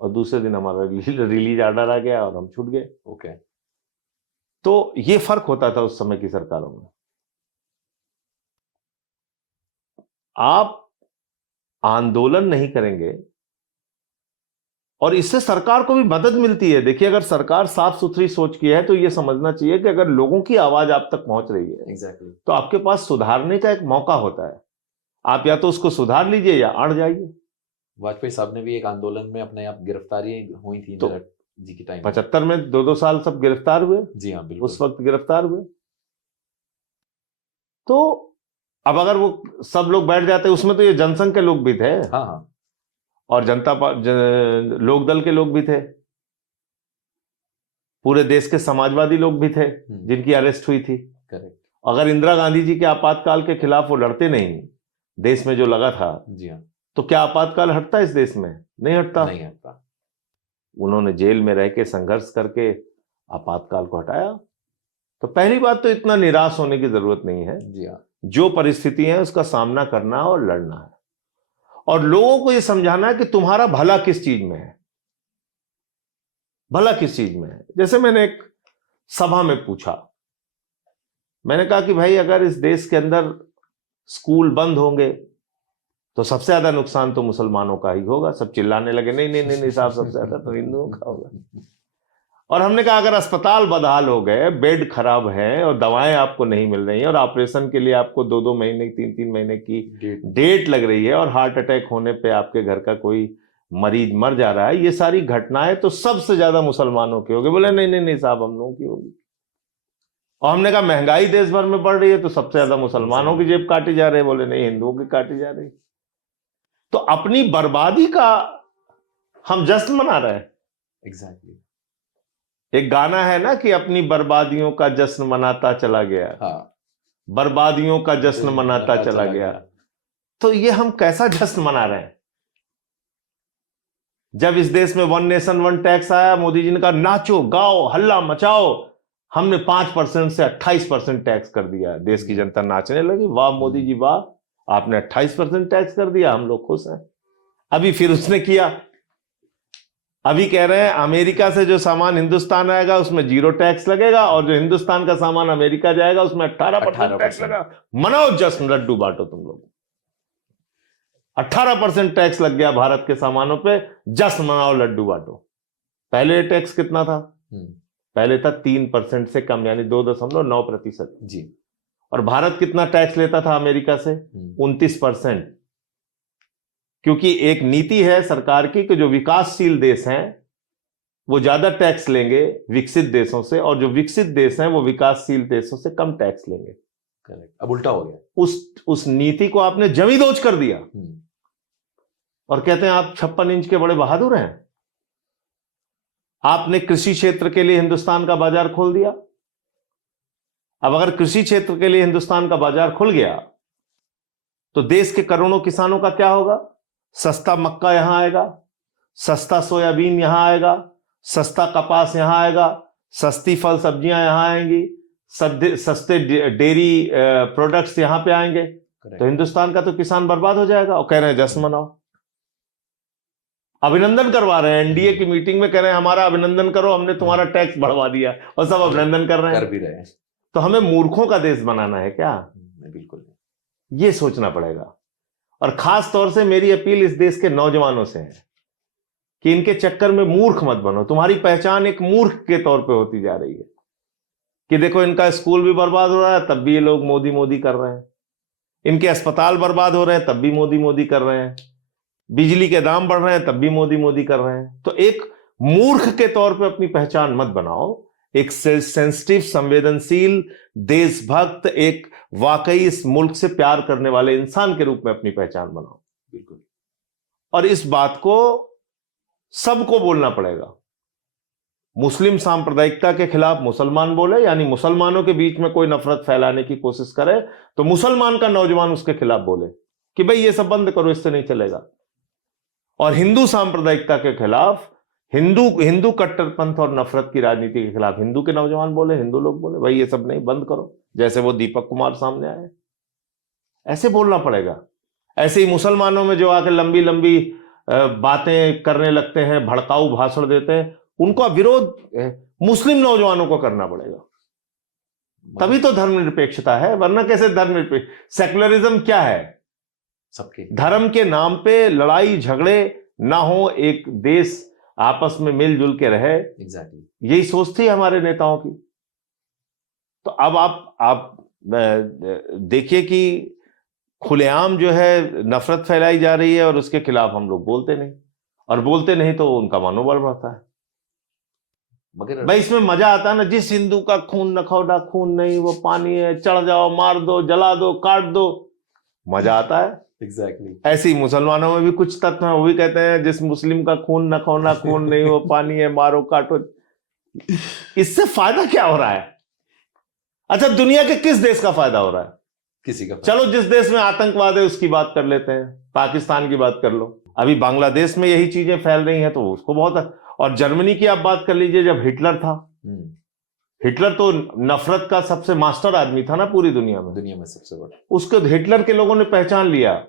और दूसरे दिन हमारा रिलीज आर्डर आ गया और हम छूट गए। ओके। तो ये फर्क होता था उस समय की सरकारों में। आप आंदोलन नहीं करेंगे और इससे सरकार को भी मदद मिलती है। देखिए, अगर सरकार साफ सुथरी सोच की है तो ये समझना चाहिए कि अगर लोगों की आवाज आप तक पहुंच रही है एग्जैक्टली, तो आपके पास सुधारने का एक मौका होता है। आप या तो उसको सुधार लीजिए या अड़ जाइए। वाजपेयी साहब ने भी एक आंदोलन में अपने आप गिरफ्तारी हुई थी, तो जी की टाइम 75 में 2-2 साल सब गिरफ्तार हुए, जी हाँ बिल्कुल। उस वक्त गिरफ्तार हुए। तो अब अगर वो सब लोग बैठ जाते, उसमें तो ये जनसंघ के लोग भी थे हाँ हाँ और लोकदल के लोग भी थे, पूरे देश के समाजवादी लोग भी थे जिनकी अरेस्ट हुई थी। करेक्ट। अगर इंदिरा गांधी जी के आपातकाल के खिलाफ वो लड़ते नहीं, देश में जो लगा था, जी हाँ तो क्या आपातकाल हटता इस देश में? नहीं हटता। नहीं हटता। उन्होंने जेल में रह के संघर्ष करके आपातकाल को हटाया। तो पहली बात तो इतना निराश होने की जरूरत नहीं है, जी हाँ जो परिस्थिति है उसका सामना करना और लड़ना है, और लोगों को यह समझाना है कि तुम्हारा भला किस चीज में है, भला किस चीज में है। जैसे मैंने एक सभा में पूछा, मैंने कहा कि भाई अगर इस देश के अंदर स्कूल बंद होंगे तो सबसे ज्यादा नुकसान तो मुसलमानों का ही होगा। सब चिल्लाने लगे, नहीं नहीं नहीं नहीं साहब, सबसे ज्यादा तो हिंदुओं का होगा। और हमने कहा अगर अस्पताल बदहाल हो गए, बेड खराब है और दवाएं आपको नहीं मिल रही हैं और ऑपरेशन के लिए आपको 2-2 महीने 3-3 महीने की डेट लग रही है और हार्ट अटैक होने पे आपके घर का कोई मरीज मर जा रहा है, ये सारी घटनाएं तो सबसे ज्यादा मुसलमानों की होगी। बोले नहीं नहीं नहीं साहब, हम लोगों की होगी। और हमने कहा महंगाई देश भर में बढ़ रही है तो सबसे ज्यादा मुसलमानों की जेब काटी जा रही है। बोले नहीं, हिंदुओं की काटी जा रही। तो अपनी बर्बादी का हम जश्न मना रहे हैं। एग्जैक्टली। एक गाना है ना कि अपनी बर्बादियों का जश्न मनाता चला गया, हाँ बर्बादियों का जश्न मनाता चला गया। तो ये हम कैसा जश्न मना रहे हैं? जब इस देश में 1 नेशन 1 टैक्स आया, मोदी जी ने कहा नाचो गाओ हल्ला मचाओ, हमने 5% से 28% टैक्स कर दिया। देश की जनता नाचने लगी, वाह मोदी जी वाह, आपने 28% टैक्स कर दिया, हम लोग खुश हैं। अभी फिर उसने किया, अभी कह रहे हैं अमेरिका से जो सामान हिंदुस्तान आएगा उसमें 0 टैक्स लगेगा और जो हिंदुस्तान का सामान अमेरिका जाएगा उसमें 18% टैक्स लगा। मनाओ जश्न, लड्डू बांटो तुम लोग। 18% टैक्स लग गया भारत के सामानों पे, जश्न मनाओ लड्डू बांटो। पहले टैक्स कितना था? पहले था 3% से कम, यानी 2.9%। जी। और भारत कितना टैक्स लेता था अमेरिका से? 29%। क्योंकि एक नीति है सरकार की कि जो विकासशील देश हैं वो ज्यादा टैक्स लेंगे विकसित देशों से, और जो विकसित देश हैं वो विकासशील देशों से कम टैक्स लेंगे। करेक्ट। अब उल्टा हो गया। उस नीति को आपने जमी दोज कर दिया और कहते हैं आप 56 इंच के बड़े बहादुर हैं। आपने कृषि क्षेत्र के लिए हिंदुस्तान का बाजार खोल दिया। अब अगर कृषि क्षेत्र के लिए हिंदुस्तान का बाजार खुल गया तो देश के करोड़ों किसानों का क्या होगा? सस्ता मक्का यहां आएगा, सस्ता सोयाबीन यहां आएगा, सस्ता कपास यहां आएगा, सस्ती फल सब्जियां यहां आएंगी, सस्ते डेयरी प्रोडक्ट्स यहां पे आएंगे। तो हिंदुस्तान का तो किसान बर्बाद हो जाएगा। और कह रहे हैं जश्न मनाओ, अभिनंदन करवा रहे हैं। एनडीए की मीटिंग में कह रहे हैं हमारा अभिनंदन करो, हमने तुम्हारा टैक्स बढ़वा दिया, और सब अभिनंदन कर रहे हैं। कर भी रहे हैं। तो हमें मूर्खों का देश बनाना है क्या? बिल्कुल, ये सोचना पड़ेगा। और खास तौर से मेरी अपील इस देश के नौजवानों से है कि इनके चक्कर में मूर्ख मत बनो। तुम्हारी पहचान एक मूर्ख के तौर पे होती जा रही है कि देखो इनका स्कूल भी बर्बाद हो रहा है तब भी ये लोग मोदी मोदी कर रहे हैं, इनके अस्पताल बर्बाद हो रहे हैं तब भी मोदी मोदी कर रहे हैं, बिजली के दाम बढ़ रहे हैं तब भी मोदी मोदी कर रहे हैं। तो एक मूर्ख के तौर पे अपनी पहचान मत बनाओ, एक सेंसिटिव, संवेदनशील, देशभक्त, एक वाकई इस मुल्क से प्यार करने वाले इंसान के रूप में अपनी पहचान बनाओ। बिल्कुल। और इस बात को सबको बोलना पड़ेगा। मुस्लिम सांप्रदायिकता के खिलाफ मुसलमान बोले, यानी मुसलमानों के बीच में कोई नफरत फैलाने की कोशिश करे तो मुसलमान का नौजवान उसके खिलाफ बोले कि भाई ये सब बंद करो, इससे नहीं चलेगा। और हिंदू सांप्रदायिकता के खिलाफ, हिंदू कट्टरपंथ और नफरत की राजनीति के खिलाफ हिंदू के नौजवान बोले, हिंदू लोग बोले भाई ये सब नहीं, बंद करो। जैसे वो दीपक कुमार सामने आए, ऐसे बोलना पड़ेगा। ऐसे ही मुसलमानों में जो आके लंबी लंबी बातें करने लगते हैं, भड़काऊ भाषण देते हैं, उनका विरोध मुस्लिम नौजवानों को करना पड़ेगा। तभी तो धर्मनिरपेक्षता है, वरना कैसे धर्मनिरपेक्ष? सेकुलरिज्म क्या है? सबके धर्म के नाम पे लड़ाई झगड़े ना हो, एक देश आपस में मिलजुल के रहे। एग्जैक्टली। यही सोच थी हमारे नेताओं की। तो अब आप देखिए कि खुलेआम जो है नफरत फैलाई जा रही है और उसके खिलाफ हम लोग बोलते नहीं, और बोलते नहीं तो उनका मनोबल बढ़ता है। मगर भाई इसमें मजा आता है ना, जिस हिंदू का खून नखौटा खून नहीं, वो पानी है, चढ़ जाओ, मार दो, जला दो, काट दो, मजा आता है। एग्जैक्टली ऐसे ही मुसलमानों में भी कुछ तत्व हैं, वो भी कहते हैं जिस मुस्लिम का खून नखौना खून नहीं, वो पानी है, मारो काटो। इससे फायदा क्या हो रहा है? अच्छा, दुनिया के किस देश का फायदा हो रहा है? किसी का। चलो जिस देश में आतंकवाद है उसकी बात कर लेते हैं, पाकिस्तान की बात कर लो। अभी बांग्लादेश में यही चीजें फैल रही हैं तो उसको बहुत, और जर्मनी की आप बात कर लीजिए, जब हिटलर था, हिटलर तो नफरत का सबसे मास्टर आदमी था ना पूरी दुनिया में सबसे बड़ा। उसको हिटलर के लोगों ने पहचान लिया,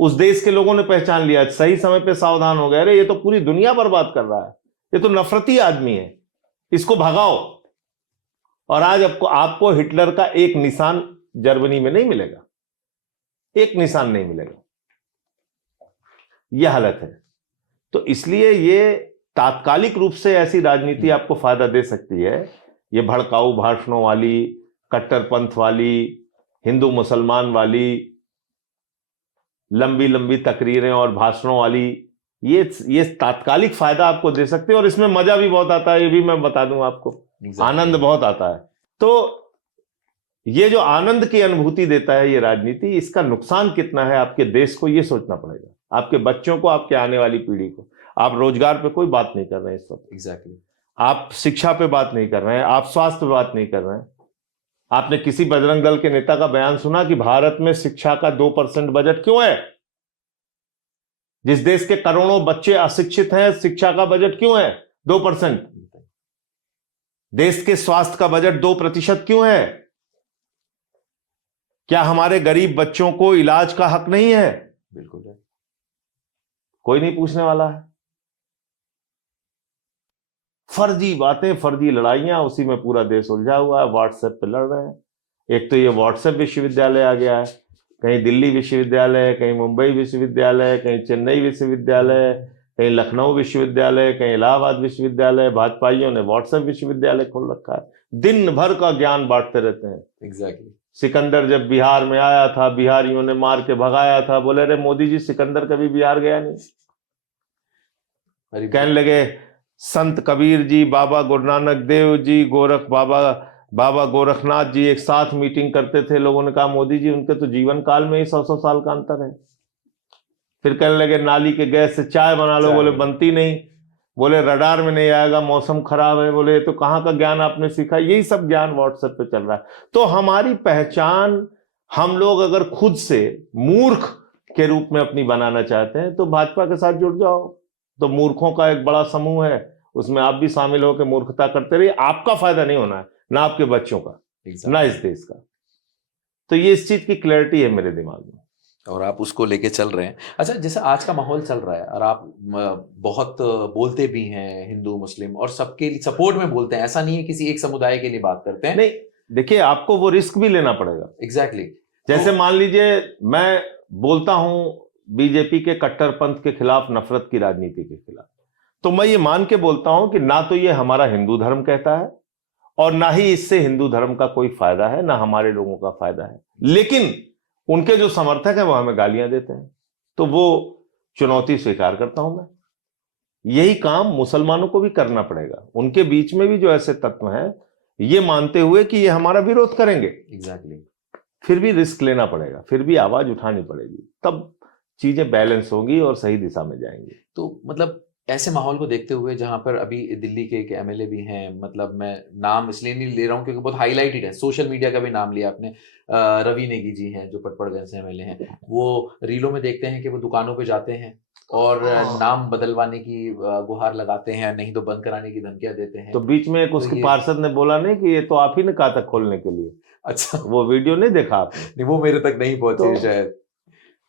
उस देश के लोगों ने पहचान लिया, सही समय पे सावधान हो गए, अरे ये तो पूरी दुनिया बर्बाद कर रहा है, ये तो नफरती आदमी है, इसको भगाओ। और आज आपको हिटलर का एक निशान जर्मनी में नहीं मिलेगा, एक निशान नहीं मिलेगा, यह हालत है। तो इसलिए ये तात्कालिक रूप से ऐसी राजनीति आपको फायदा दे सकती है, ये भड़काऊ भाषणों वाली, कट्टरपंथ वाली, हिंदू मुसलमान वाली, लंबी लंबी तकरीरें और भाषणों वाली, ये तात्कालिक फायदा आपको दे सकते हैं, और इसमें मजा भी बहुत आता है, ये भी मैं बता दूं आपको। आनंद बहुत आता है। तो ये जो आनंद की अनुभूति देता है ये राजनीति, इसका नुकसान कितना है आपके देश को, ये सोचना पड़ेगा, आपके बच्चों को, आपके आने वाली पीढ़ी को। आप रोजगार पे कोई बात नहीं कर रहे हैं इस वक्त, एग्जैक्टली आप शिक्षा पे बात नहीं कर रहे हैं, आप स्वास्थ्य पे बात नहीं कर रहे हैं। आपने किसी बजरंग दल के नेता का बयान सुना कि भारत में शिक्षा का 2% बजट क्यों है? जिस देश के करोड़ों बच्चे अशिक्षित हैं, शिक्षा का बजट क्यों है 2%? देश के स्वास्थ्य का बजट 2% क्यों है? क्या हमारे गरीब बच्चों को इलाज का हक नहीं है? बिल्कुल है। कोई नहीं पूछने वाला है। फर्जी बातें, फर्जी लड़ाइयां, उसी में पूरा देश उलझा हुआ है, व्हाट्सएप पे लड़ रहे हैं। एक तो ये व्हाट्सएप विश्वविद्यालय आ गया है, कहीं दिल्ली विश्वविद्यालय, कहीं मुंबई विश्वविद्यालय, कहीं चेन्नई विश्वविद्यालय, कहीं लखनऊ विश्वविद्यालय, कहीं इलाहाबाद विश्वविद्यालय। भाजपाइयों ने व्हाट्सएप विश्वविद्यालय खोल रखा है, दिन भर का ज्ञान बांटते रहते हैं। एग्जैक्टली सिकंदर जब बिहार में आया था, बिहारियों ने मार के भगाया था, बोले अरे मोदी जी सिकंदर कभी बिहार गया नहीं। कहने लगे संत कबीर जी, बाबा गुरु नानक देव जी, बाबा गोरखनाथ जी एक साथ मीटिंग करते थे। लोगों ने कहा मोदी जी उनके तो जीवन काल में ही 100 साल का अंतर है। फिर कहने लगे नाली के गैस से चाय बना लो, बोले बनती नहीं। बोले रडार में नहीं आएगा, मौसम खराब है। बोले तो कहाँ का ज्ञान आपने सीखा? यही सब ज्ञान व्हाट्सएप पे चल रहा है। तो हमारी पहचान हम लोग अगर खुद से मूर्ख के रूप में अपनी बनाना चाहते हैं तो भाजपा के साथ जुड़ जाओ। तो मूर्खों का एक बड़ा समूह है, उसमें आप भी शामिल होकर मूर्खता करते रहिए। आपका फायदा नहीं होना है, ना आपके बच्चों का, ना इस देश का। तो ये इस चीज की क्लैरिटी है मेरे दिमाग में, और आप उसको लेके चल रहे हैं। अच्छा, जैसे आज का माहौल चल रहा है और आप बहुत बोलते भी हैं हिंदू मुस्लिम और सबके लिए सपोर्ट में बोलते हैं, ऐसा नहीं है किसी एक समुदाय के लिए बात करते हैं। नहीं, देखिए आपको वो रिस्क भी लेना पड़ेगा। एग्जैक्टली जैसे मान लीजिए मैं बोलता हूं बीजेपी के कट्टरपंथ के खिलाफ, नफरत की राजनीति के खिलाफ, तो मैं ये मान के बोलता हूं कि ना तो ये हमारा हिंदू धर्म कहता है और ना ही इससे हिंदू धर्म का कोई फायदा है, ना हमारे लोगों का फायदा है। लेकिन उनके जो समर्थक हैं वो हमें गालियां देते हैं, तो वो चुनौती स्वीकार करता हूं मैं। यही काम मुसलमानों को भी करना पड़ेगा, उनके बीच में भी जो ऐसे तत्व हैं, ये मानते हुए कि ये हमारा विरोध करेंगे। एग्जैक्टली फिर भी रिस्क लेना पड़ेगा, फिर भी आवाज उठानी पड़ेगी, तब चीजें बैलेंस होंगी और सही दिशा में जाएंगी। तो मतलब ऐसे माहौल को देखते हुए, जहां पर अभी दिल्ली के एक एमएलए भी हैं, मतलब मैं नाम इसलिए नहीं ले रहा हूं क्योंकि बहुत हाईलाइटेड है, सोशल मीडिया का भी नाम लिया आपने, रवि नेगी जी हैं जो पटपड़गंज से एमएलए हैं। वो रीलों में देखते हैं कि वो दुकानों पे जाते हैं और नाम बदलवाने की गुहार लगाते हैं, नहीं तो बंद कराने की धमकियां देते हैं। तो बीच में एक उसके पार्षद ने बोला नहीं कि ये तो आप ही ने कहा था खोलने के लिए। अच्छा, वो वीडियो नहीं देखा आपने? नहीं, वो मेरे तक नहीं पहुंची शायद।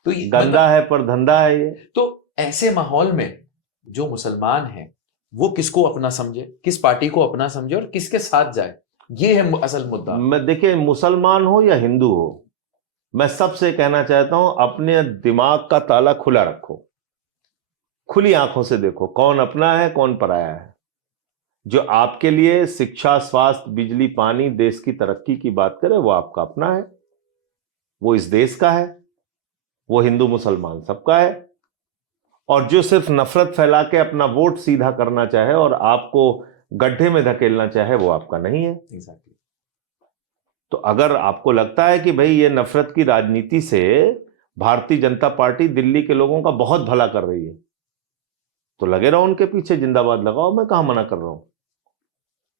तो गंदा है पर धंधा है ये। तो ऐसे माहौल में जो मुसलमान है वो किसको अपना समझे, किस पार्टी को अपना समझे और किसके साथ जाए, ये है असल मुद्दा। मैं देखिए, मुसलमान हो या हिंदू हो, मैं सबसे कहना चाहता हूं अपने दिमाग का ताला खुला रखो, खुली आंखों से देखो कौन अपना है कौन पराया है। जो आपके लिए शिक्षा, स्वास्थ्य, बिजली, पानी, देश की तरक्की की बात करे वो आपका अपना है, वो इस देश का है, वो हिंदू मुसलमान सबका है। और जो सिर्फ नफरत फैला के अपना वोट सीधा करना चाहे और आपको गड्ढे में धकेलना चाहे वो आपका नहीं है। एग्जैक्टली। तो अगर आपको लगता है कि भाई ये नफरत की राजनीति से भारतीय जनता पार्टी दिल्ली के लोगों का बहुत भला कर रही है, तो लगे रहो उनके पीछे, जिंदाबाद लगाओ, मैं कहां मना कर रहा हूं।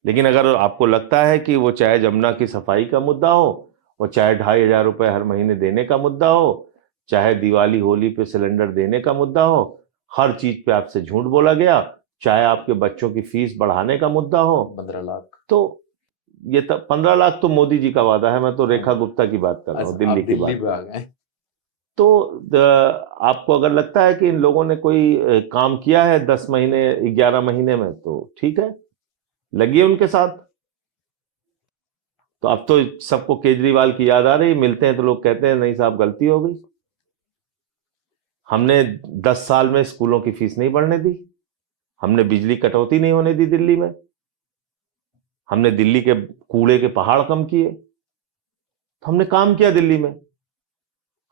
लेकिन अगर आपको लगता है कि वो चाहे जमुना की सफाई का मुद्दा हो, और चाहे 2,500 रुपए हर महीने देने का मुद्दा हो, चाहे दिवाली होली पे सिलेंडर देने का मुद्दा हो, हर चीज पे आपसे झूठ बोला गया, चाहे आपके बच्चों की फीस बढ़ाने का मुद्दा हो, 15 लाख। तो ये 15 लाख तो मोदी जी का वादा है, मैं तो रेखा गुप्ता की बात कर रहा हूँ, दिल्ली की दिल्ली बात। पे आ गए। तो आपको अगर लगता है कि इन लोगों ने कोई काम किया है 10 महीने 11 महीने में, तो ठीक है, लगिए उनके साथ। तो अब तो सबको केजरीवाल की याद आ रही, मिलते हैं तो लोग कहते हैं नहीं साहब गलती हो गई, हमने 10 साल में स्कूलों की फीस नहीं बढ़ने दी, हमने बिजली कटौती नहीं होने दी दिल्ली में, हमने दिल्ली के कूड़े के पहाड़ कम किए, तो हमने काम किया दिल्ली में।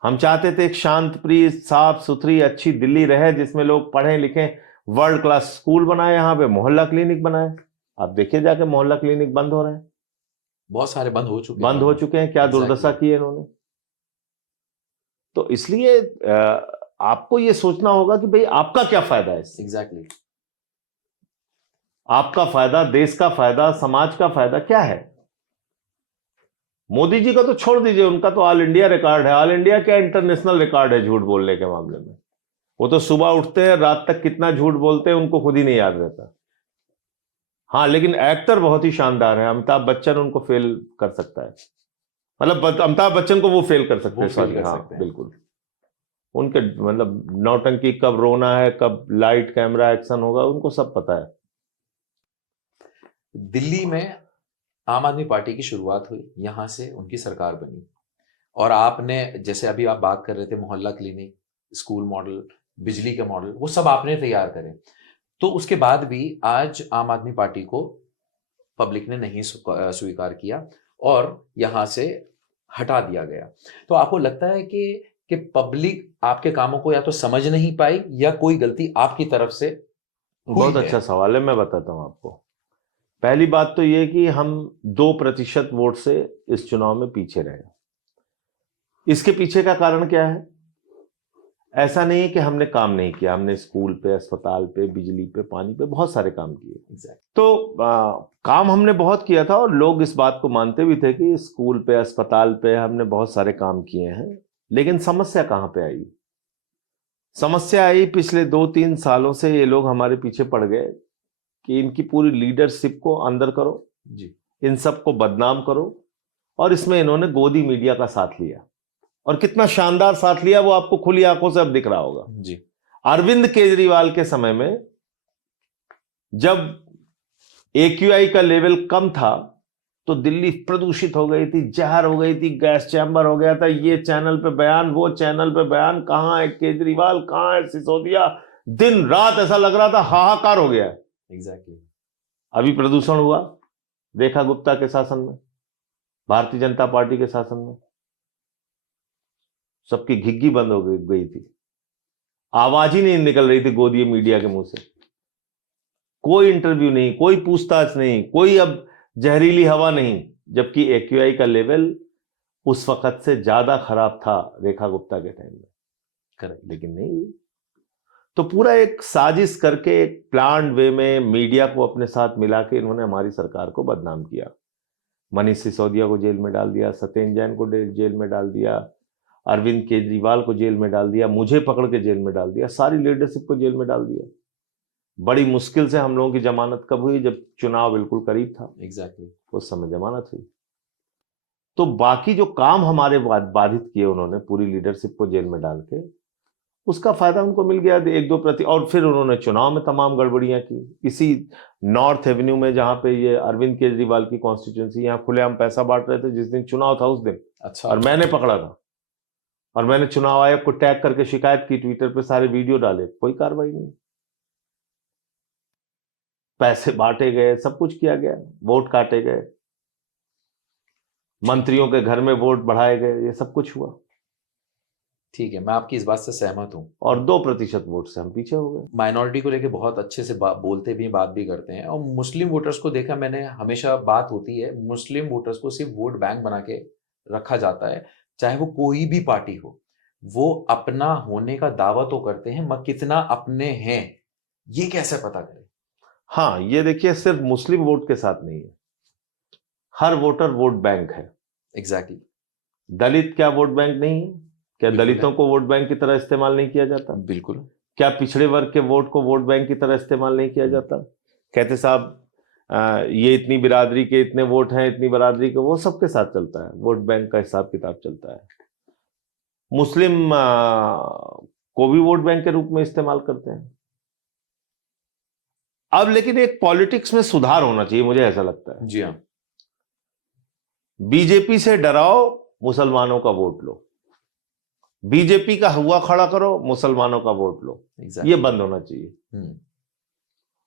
हम चाहते थे एक शांत प्रिय साफ सुथरी अच्छी दिल्ली रहे, जिसमें लोग पढ़ें लिखें, वर्ल्ड क्लास स्कूल बनाए, यहां पे मोहल्ला क्लिनिक बनाए। आप देखिए जाके मोहल्ला क्लिनिक बंद हो रहे हैं, बहुत सारे बंद हो चुके हैं। क्या दुर्दशा की है इन्होंने। तो इसलिए आपको ये सोचना होगा कि भाई आपका क्या फायदा है इससे। एग्जैक्टली। आपका फायदा, देश का फायदा, समाज का फायदा क्या है। मोदी जी का तो छोड़ दीजिए, उनका तो ऑल इंडिया रिकॉर्ड है, ऑल इंडिया क्या इंटरनेशनल रिकॉर्ड है झूठ बोलने के मामले में। वो तो सुबह उठते हैं रात तक कितना झूठ बोलते हैं उनको खुद ही नहीं याद रहता। हाँ, लेकिन एक्टर बहुत ही शानदार है, अमिताभ बच्चन उनको फेल कर सकता है, मतलब अमिताभ बच्चन को वो फेल कर सकते हैं, सॉरी, हाँ बिल्कुल। उनके मतलब नौटंकी कब रोना है, कब लाइट कैमरा एक्शन होगा, उनको सब पता है। दिल्ली में आम आदमी पार्टी की शुरुआत हुई, यहां से उनकी सरकार बनी, और आपने जैसे अभी आप बात कर रहे थे मोहल्ला क्लिनिक, स्कूल मॉडल, बिजली के मॉडल, वो सब आपने तैयार करे। तो उसके बाद भी आज आम आदमी पार्टी को पब्लिक ने नहीं स्वीकार किया और यहां से हटा दिया गया। तो आपको लगता है कि पब्लिक आपके कामों को या तो समझ नहीं पाई या कोई गलती आपकी तरफ से हुई बहुत है? अच्छा सवाल है, मैं बताता हूं आपको। पहली बात तो यह कि हम 2% वोट से इस चुनाव में पीछे रहे। इसके पीछे का कारण क्या है? ऐसा नहीं है कि हमने काम नहीं किया, हमने स्कूल पे, अस्पताल पे, बिजली पे, पानी पे बहुत सारे काम किए। तो काम हमने बहुत किया था और लोग इस बात को मानते भी थे कि स्कूल पे, अस्पताल पे हमने बहुत सारे काम किए हैं। लेकिन समस्या कहां पे आई? समस्या आई पिछले 2-3 सालों से ये लोग हमारे पीछे पड़ गए कि इनकी पूरी लीडरशिप को अंदर करो जी, इन सबको बदनाम करो, और इसमें इन्होंने गोदी मीडिया का साथ लिया, और कितना शानदार साथ लिया वो आपको खुली आंखों से अब दिख रहा होगा जी। अरविंद केजरीवाल के समय में जब AQI का लेवल कम था तो दिल्ली प्रदूषित हो गई थी, जहर हो गई थी, गैस चैम्बर हो गया था, ये चैनल पे बयान, वो चैनल पे बयान, कहां है केजरीवाल, कहां है सिसोदिया, दिन रात ऐसा लग रहा था हाहाकार हो गया। एग्जैक्टली। अभी प्रदूषण हुआ रेखा गुप्ता के शासन में, भारतीय जनता पार्टी के शासन में, सबकी घिग्गी बंद हो गई थी, आवाज ही नहीं निकल रही थी गोदी मीडिया के मुंह से, कोई इंटरव्यू नहीं, कोई पूछताछ नहीं, कोई अब जहरीली हवा नहीं, जबकि AQI का लेवल उस वक्त से ज्यादा खराब था रेखा गुप्ता के टाइम में। करेक्ट, लेकिन नहीं हुई। तो पूरा एक साजिश करके एक प्लान वे में मीडिया को अपने साथ मिला के इन्होंने हमारी सरकार को बदनाम किया। मनीष सिसोदिया को जेल में डाल दिया, सत्येंद्र जैन को जेल में डाल दिया, अरविंद केजरीवाल को जेल में डाल दिया, मुझे पकड़ के जेल में डाल दिया, सारी लीडरशिप को जेल में डाल दिया। बड़ी मुश्किल से हम लोगों की जमानत कब हुई? जब चुनाव बिल्कुल करीब था। एग्जैक्टली। उस समय जमानत हुई। तो बाकी जो काम हमारे बाधित किए उन्होंने पूरी लीडरशिप को जेल में डाल के, उसका फायदा उनको मिल गया 1-2%। और फिर उन्होंने चुनाव में तमाम गड़बड़ियां की। इसी नॉर्थ एवेन्यू में जहां पे ये अरविंद केजरीवाल की कॉन्स्टिट्यूंसी, यहाँ खुलेआम पैसा बांट रहे थे जिस दिन चुनाव था उस दिन। अच्छा। और मैंने पकड़ा था और मैंने चुनाव आयोग को टैग करके शिकायत की, ट्विटर पे सारे वीडियो डाले, कोई कार्रवाई नहीं। पैसे बांटे गए, सब कुछ किया गया, वोट काटे गए, मंत्रियों के घर में वोट बढ़ाए गए, ये सब कुछ हुआ। ठीक है, मैं आपकी इस बात से सहमत हूँ। और 2% वोट से हम पीछे हो गए। माइनॉरिटी को लेके बहुत अच्छे से बोलते भी, बात भी करते हैं। और मुस्लिम वोटर्स को देखा मैंने, हमेशा बात होती है मुस्लिम वोटर्स को सिर्फ वोट बैंक बना के रखा जाता है, चाहे वो कोई भी पार्टी हो। वो अपना होने का दावा तो करते हैं, मगर कितना अपने हैं ये कैसे पता करें? हाँ, ये देखिए, सिर्फ मुस्लिम वोट के साथ नहीं है, हर वोटर वोट बैंक है। एग्जैक्टली। दलित क्या वोट बैंक नहीं है? क्या बिल्कुल दलितों है। को वोट बैंक की तरह इस्तेमाल नहीं किया जाता? बिल्कुल। क्या पिछड़े वर्ग के वोट को वोट बैंक की तरह इस्तेमाल नहीं किया जाता? कहते साहब ये इतनी बिरादरी के इतने वोट हैं, इतनी बिरादरी के, वो सबके साथ चलता है, वोट बैंक का हिसाब किताब चलता है। मुस्लिम को भी वोट बैंक के रूप में इस्तेमाल करते हैं। अब लेकिन एक पॉलिटिक्स में सुधार होना चाहिए, मुझे ऐसा लगता है। जी हाँ। बीजेपी से डराओ, मुसलमानों का वोट लो, बीजेपी का हुआ खड़ा करो, मुसलमानों का वोट लो। ये बंद होना चाहिए।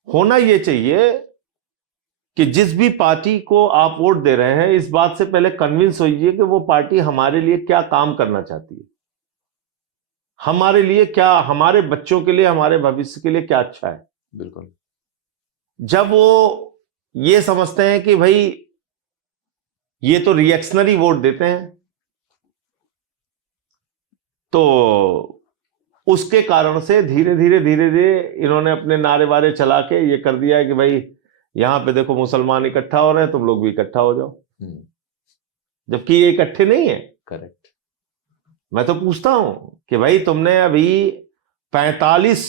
होना ये चाहिए कि जिस भी पार्टी को आप वोट दे रहे हैं, इस बात से पहले कन्विंस होइए कि वो पार्टी हमारे लिए क्या काम करना चाहती है, हमारे लिए क्या, हमारे बच्चों के लिए, हमारे भविष्य के लिए क्या अच्छा है। बिल्कुल। जब वो ये समझते हैं कि भाई ये तो रिएक्शनरी वोट देते हैं, तो उसके कारण से धीरे धीरे इन्होंने अपने नारे वारे चला के ये कर दिया है कि भाई यहां पे देखो मुसलमान इकट्ठा हो रहे हैं, तुम लोग भी इकट्ठा हो जाओ, जबकि ये इकट्ठे नहीं है। करेक्ट। मैं तो पूछता हूं कि भाई तुमने अभी 45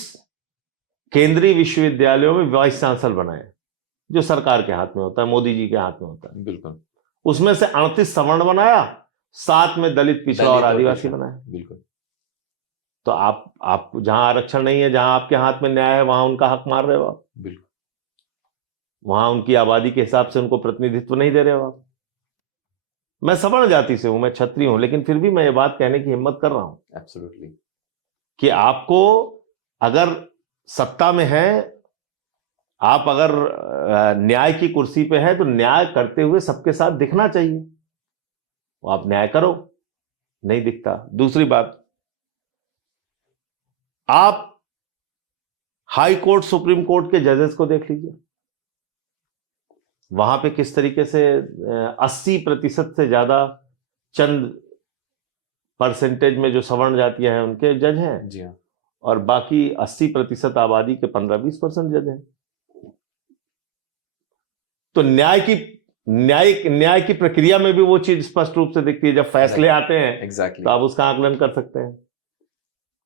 केंद्रीय विश्वविद्यालयों में वाइस चांसलर बनाए, जो सरकार के हाथ में होता है, मोदी जी के हाथ में होता है। बिल्कुल। उसमें से 38 सवर्ण बनाया, 7 में दलित, पिछड़ा और आदिवासी बनाया। बिल्कुल। तो आप जहां आरक्षण नहीं है, जहां आपके हाथ में न्याय है, वहां उनका हक मार रहे हो आप। बिल्कुल। वहां उनकी आबादी के हिसाब से उनको प्रतिनिधित्व नहीं दे रहे हो आप। मैं सवर्ण जाति से हूं, मैं क्षत्रिय हूं, लेकिन फिर भी मैं ये बात कहने की हिम्मत कर रहा हूं। एब्सोल्युटली। कि आपको अगर सत्ता में है, आप अगर न्याय की कुर्सी पे है, तो न्याय करते हुए सबके साथ दिखना चाहिए। वो आप न्याय करो, नहीं दिखता। दूसरी बात, आप हाई कोर्ट, सुप्रीम कोर्ट के जजेस को देख लीजिए, वहां पे किस तरीके से 80% से ज्यादा चंद परसेंटेज में जो सवर्ण जातियां हैं उनके जज हैं। जी हाँ। और बाकी 80% आबादी के 15-20% जज हैं। तो न्याय की प्रक्रिया में भी वो चीज स्पष्ट रूप से दिखती है। जब फैसले आते हैं तो आप उसका आकलन कर सकते हैं